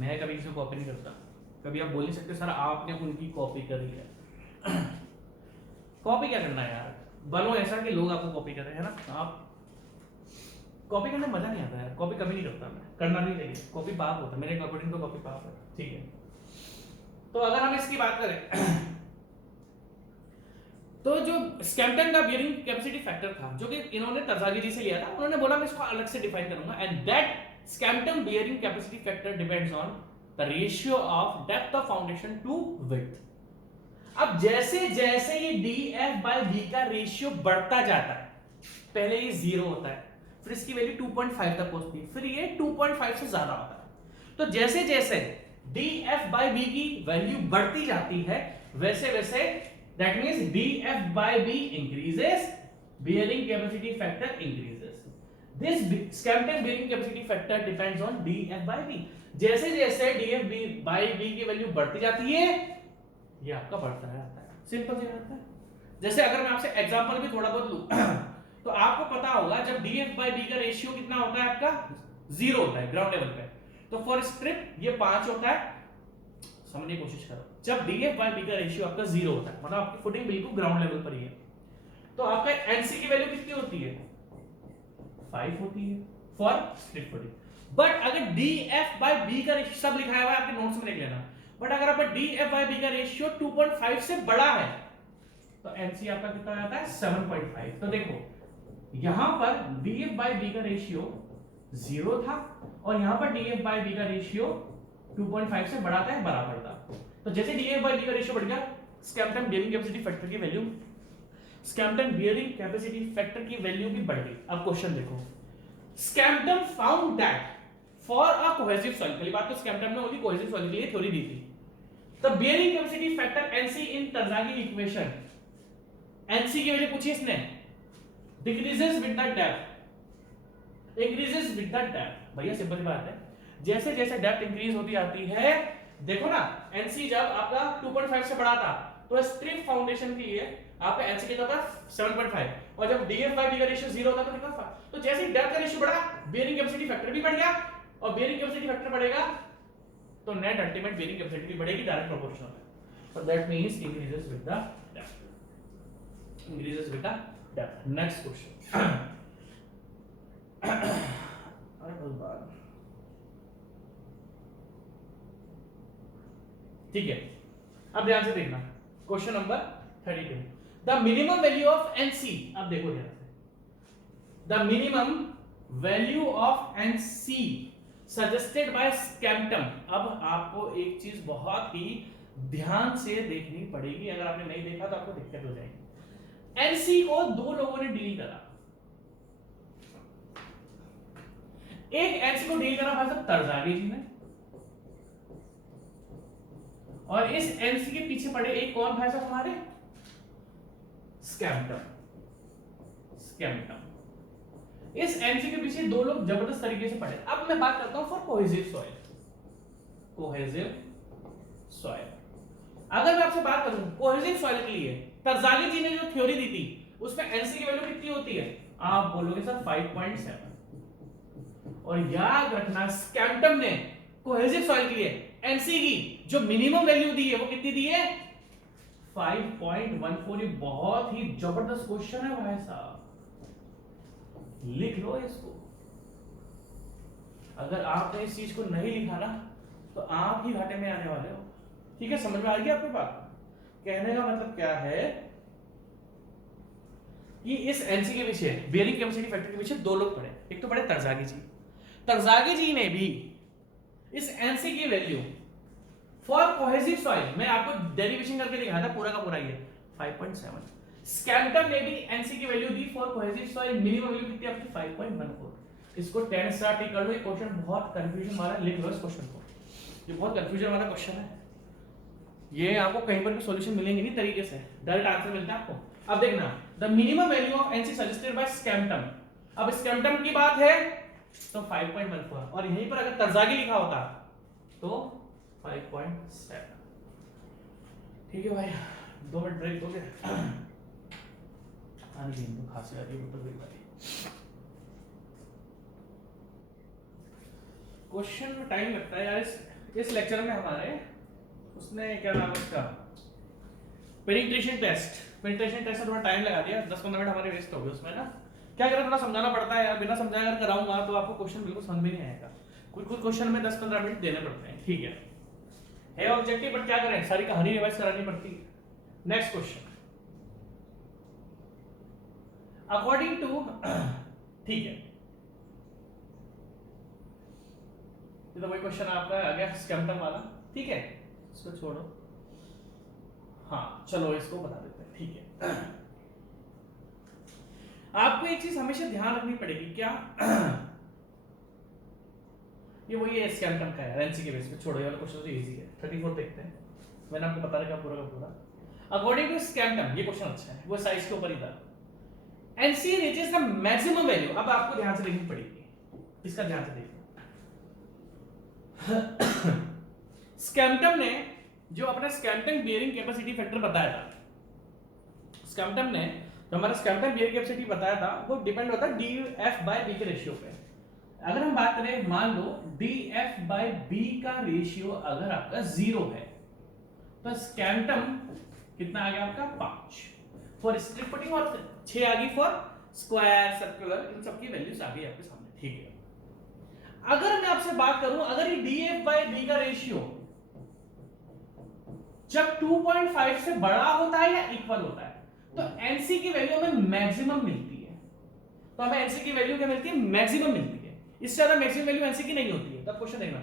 मैं कभी किसी को कॉपी नहीं करता। कभी आप बोल नहीं सकते सर आपने उनकी कॉपी करी है। कॉपी क्या करना है यार, बनो ऐसा कि लोग आपको कॉपी करें, है ना। आप कॉपी करने में मजा नहीं आता यार, कॉपी कभी नहीं करता मैं, करना नहीं चाहिए। कॉपी पाप होता है, मेरे अकॉर्डिंग तो कॉपी पाप है, ठीक है। तो अगर हम इसकी बात करें तो जो स्कैम्पटन का बियरिंग कैपेसिटी फैक्टर था, जो कि इन्होंने तरजागी जी से लिया था, उन्होंने बोला मैं इसको अलग से डिफाइन करूंगा, and that Skempton bearing capacity factor depends on the ratio of depth of foundation to width. अब जैसे जैसे ये df by v का रेशियो बढ़ता जाता है, पहले ये 0 होता है, फिर इसकी वैल्यू 2.5 तक पहुंचती है, फिर ये 2.5 से ज्यादा होता है। तो जैसे जैसे df by v की वैल्यू बढ़ती जाती है, वैसे वैसे that means df by v increases, bearing capacity factor increases. This Skempton bearing capacity factor depends on df by v. जैसे जैसे df by v की वैल्यू बढ़ती जाती है, ये आपका बढ़ता रहता है, सिंपल सी बात है। जैसे अगर मैं आपसे एग्जांपल भी थोड़ा बहुत लूं तो आपको पता होगा जब df by b का रेशियो कितना होता है आपका 0 होता है ग्राउंड लेवल पे, तो फॉर स्ट्रिप ये 5 होता है। समझने की कोशिश करो, जब df by b का रेशियो आपका 0 होता है, मतलब आपकी फुटिंग बिल्कुल ग्राउंड लेवल पर ही है, तो आपका nc की वैल्यू कितनी होती है 5 होती है फॉर स्ट्रिप फुटिंग। बट अगर df by b का रेशियो सब लिखा हुआ है आपके नोट्स में लिख लेना, बट अगर आपका df by b का रेशियो 2.5 से बड़ा है तो nc आपका कितना आ जाता है 7.5। तो देखो यहां पर df by b का रेशियो 0 था और यहां पर df by b का रेशियो 2.5 से बड़ा था, बराबर था। तो जैसे df by b का रेशियो बढ़ गया, स्कैम्पटन बियरिंग कैपेसिटी फैक्टर की value, Skempton bearing capacity factor की वैल्यू भी बढ़ गई। अब क्वेश्चन देखो, Skempton found that for a cohesive soil, पहली बात तो स्कैम्पटन ने ओनली कोहेसिव सॉइल के लिए थ्योरी दी थी। The bearing capacity factor nc in Terzaghi equation, nc की वैल्यू पूछी इसने, decreases with the depth, increases with the depth. भैया सिंपल बात है, जैसे जैसे डेप्थ इंक्रीज होती आती है, देखो ना nc जब आपका 2.5 से बड़ा था तो स्ट्रिप फाउंडेशन के लिए आपका nc कितना था 7.5, और जब df by b का रेशियो 0 था तो कितना था। तो जैसे डेप्थ का रेशियो बढ़ा, बियरिंग कैपेसिटी फैक्टर भी बढ़ गया, और बियरिंग कैपेसिटी फैक्टर बढ़ेगा तो नेट अल्टीमेट बियरिंग कैपेसिटी भी बढ़ेगी, डायरेक्ट प्रोपोर्शनल है। So that means increases with the depth. Increases with the depth. Next question. ठीक है, अब ध्यान से देखना question number 32। The minimum value of NC, अब देखो ध्यान से, the minimum value of NC suggested by Skempton. अब आपको एक चीज बहुत ही ध्यान से देखनी पड़ेगी, अगर आपने नहीं देखा तो आपको दिक्कत हो जाएगी। एनसी को दो लोगों ने डील करा, एक एनसी को डील करा भाई साहब तरजागी जी ने, और इस एनसी के पीछे पड़े एक कौन भाई साहब हमारे स्कैम्पटन। इस एनसी के पीछे दो लोग जबरदस्त तरीके से पड़े। अब मैं बात करता हूं for cohesive soil, cohesive soil. अगर मैं आपसे बात करूं कोहेसिव सॉइल के लिए तरजागी जी ने जो थ्योरी दी थी उसमें एनसी की वैल्यू कितनी होती है, आप बोलोगे सर 5.7। और याद रखना स्कैम्पटन ने कोहेसिव सॉइल के लिए एनसी की जो मिनिमम वैल्यू दी है वो कितनी दी है 5.14। ये बहुत ही जबरदस्त क्वेश्चन है भाई साहब, लिख लो इसको। अगर आपने इस चीज को नहीं लिखा ना तो आप ही घाटे में आने वाले हो। ठीक है, समझ में आ गई आपकी बात? कहने का मतलब क्या है कि इस एनसी के पीछे बियरिंग कैपेसिटी फैक्टर के पीछे दो लोग पड़े, एक तो पड़े तरजागी जी। तरजागी जी ने भी इस एनसी की वैल्यू फॉर कोहेसिव सॉइल, मैं आपको डेरिवेशन करके दिखाया था पूरा का पूरा ये 5.7। स्कैम्पटन ने भी एनसी की value the for cohesive soil, minimum value कितनी आपकी 5.14। इसको 10 स्टार टिक कर लो। ये क्वेश्चन बहुत कंफ्यूजन वाला, लिख लो इस क्वेश्चन को, ये बहुत कंफ्यूजन वाला क्वेश्चन है। ये आपको कहीं पर भी सॉल्यूशन मिलेंगे नहीं तरीके से, डायरेक्ट आंसर मिलता है आपको। अब देखना, the minimum value of NC suggested by Skempton. अब स्कैमटम की बात है तो 5.14, और यहीं पर अगर तरजागी लिखा होता तो 5.7। ठीक है भाई, 2 मिनट ब्रेक दोगे? आने दिन तो खांसी आ रही है, तो ब्रेक भाई। क्वेश्चन में टाइम लगता है यार। इस लेक्चर में हमारे उसने क्या नाम है उसका, पेनिट्रेशन टेस्ट में थोड़ा टाइम लगा दिया, 10-15 मिनट हमारे वेस्ट हो गए उसमें ना। क्या करें, थोड़ा समझाना पड़ता है यार, बिना समझाए अगर कराऊंगा तो आपको क्वेश्चन बिल्कुल समझ में नहीं आएगा। कुछ कुछ क्वेश्चन में 10-15 मिनट देने पड़ते हैं, ठीक है ऑब्जेक्टिव, बट क्या करें, सारी कहानी रिवाइज करानी पड़ती है। नेक्स्ट क्वेश्चन, अकॉर्डिंग टू ठीक है, ये तो वही क्वेश्चन आपका आ गया स्कैमटम वाला, ठीक है, इसको छोड़ो। हाँ चलो इसको बता देते हैं, ठीक है। आपको एक चीज हमेशा ध्यान रखनी पड़ेगी, क्या ये वही है स्कैमटम का है, एनसी के बेस पे, छोड़ो ये वाला क्वेश्चन तो इजी है। 34 देखते हैं, मैंने आपको बता रखा पूरा का पूरा। अकॉर्डिंग टू स्कैमटम, ये क्वेश्चन अच्छा है, वो साइज के ऊपर ही था। NC reaches the maximum value, अब आपको ध्यान से देखनी पड़ेगी, इसका ध्यान से देखो। स्कैमटम ने जो अपना स्कैमटम बियरिंग कैपेसिटी फैक्टर बताया था, स्कैमटम ने जो हमारा स्कैमटम बियरिंग कैपेसिटी बताया था, वो डिपेंड होता है डीएफ बाय बी के रेशियो पे। अगर हम बात करें, मान लो डीएफ बाय बी का रेशियो अगर आपका 0 है, तो स्कैमटम कितना आ गया आपका 5 फॉर स्ट्रिप पुटिंग, और 6 आ गई फॉर स्क्वायर सर्कुलर, इन सब की वैल्यूज आ गई आपके सामने, ठीक है। अगर मैं आपसे बात करूं, अगर ये डीएफ बाय बी का रेशियो जब 2.5 से बड़ा होता है या इक्वल होता है, तो एनसी की वैल्यू हमें मैक्सिमम मिलती है। तो हमें एनसी की वैल्यू क्या मिलती है, मैक्सिमम मिलती है, इससे ज्यादा मैक्सिमम वैल्यू एनसी की नहीं होती है। तब क्वेश्चन देखना,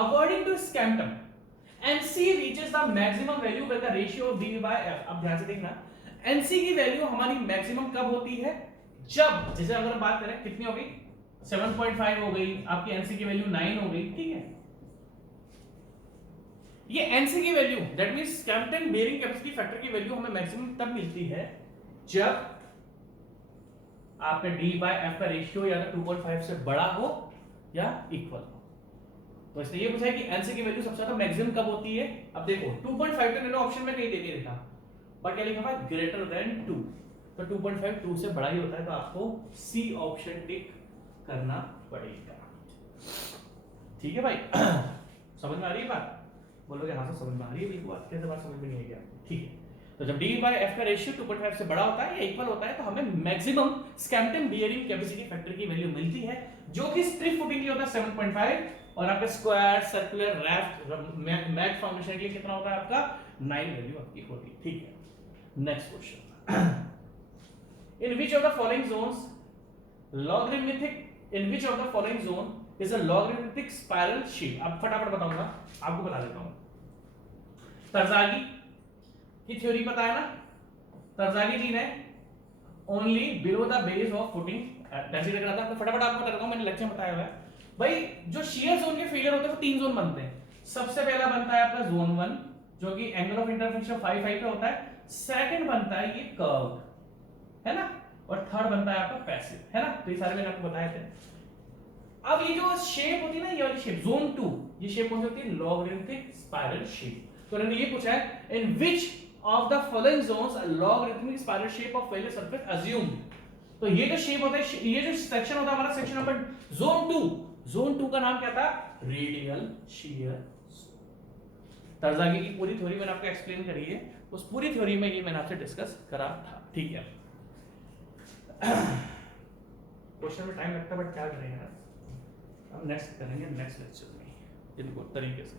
according to Skempton NC reaches the maximum value with the ratio of D by F. अब ध्यान से देखना, एनसी की वैल्यू हमारी मैक्सिमम कब होती है, जब, जैसे अगर हम बात करें कितनी हो गई, 7.5 हो गई, आपकी एनसी की वैल्यू 9 हो गई, ठीक है। ये एनसी की value, that means Skempton bearing capacity factor की वैल्यू हमें मैक्सिमम तब मिलती है जब आपका डी बाय एफ का रेशियो या तो 2.5 से बड़ा हो या इक्वल हो। तो इसलिए ये पूछा है कि एनसी की वैल्यू सबसे ज्यादा मैक्सिमम कब होती है। अब देखो 2.5 तो मैंने ऑप्शन में कहीं दे दिया था, बट क्या लिखा हुआ है ग्रेटर देन 2, तो 2.5 2 से बड़ा ही होता है, तो आपको सी ऑप्शन टिक करना पड़ेगा, ठीक है भाई। समझ में आ रही है बात? बोलोगे हाँ सर समझ में आ रही है, बिल्कुल बात कैसे बात समझ में नहीं आएगी आपको, ठीक है। तो जब डी बाय एफ का रेशियो 2.5 से बड़ा होता है या इक्वल होता है, तो हमें मैक्सिमम स्कैमटन बियरिंग कैपेसिटी फैक्टर की वैल्यू मिलती है, जो कि स्ट्रिप फुटिंग के लिए होता है 7.5, और आपका square circular raft matte foundation के लिए कितना होता है आपका 9 वैल्यू आपकी होती है, ठीक है। Next question, in which of the following zones logarithmic, in which of the following zone is a logarithmic spiral shape. अब फटाफट बताऊंगा, आपको बता देता हूं। तरजागी की थ्योरी पता है ना, तरजागी जी ने only below the base of footing consider करा था। तो फटाफट आपको बता देता हूं, मैंने लेक्चर में बताया हुआ है भाई। जो शियर जोन के फेलियर होते हैं वो 3 जोन बनते हैं। सबसे पहला बनता है आपका जोन 1, जो कि एंगल ऑफ इंटरसेक्शन 5 5 पे होता है। सेकंड बनता है ये कर्व, है ना, और थर्ड बनता है आपका पैसिव, है ना। तो ये सारे मैंने आपको बताए थे। अब ये जो शेप होती है ना, ये वाली शेप जोन 2, ये शेप कौन सी होती है, लॉगरिथमिक स्पाइरल शेप। तो उन्होंने ये पूछा है, in which of the following zones a logarithmic spiral shape of failure surface assumed. तो ये जो शेप होता है, ये जो सेक्शन होता है हमारा सेक्शन नंबर जोन 2, जोन 2 का नाम क्या था, रेडियल शियर। तरजागी की पूरी थ्योरी मैंने आपको एक्सप्लेन करी है, उस पूरी थ्योरी में ये मैंने आपसे डिस्कस करा था, ठीक है। क्वेश्चन में टाइम लगता है, बट क्या करेंगे ना, हम नेक्स्ट करेंगे नेक्स्ट लेक्चर में इनको तरीके से।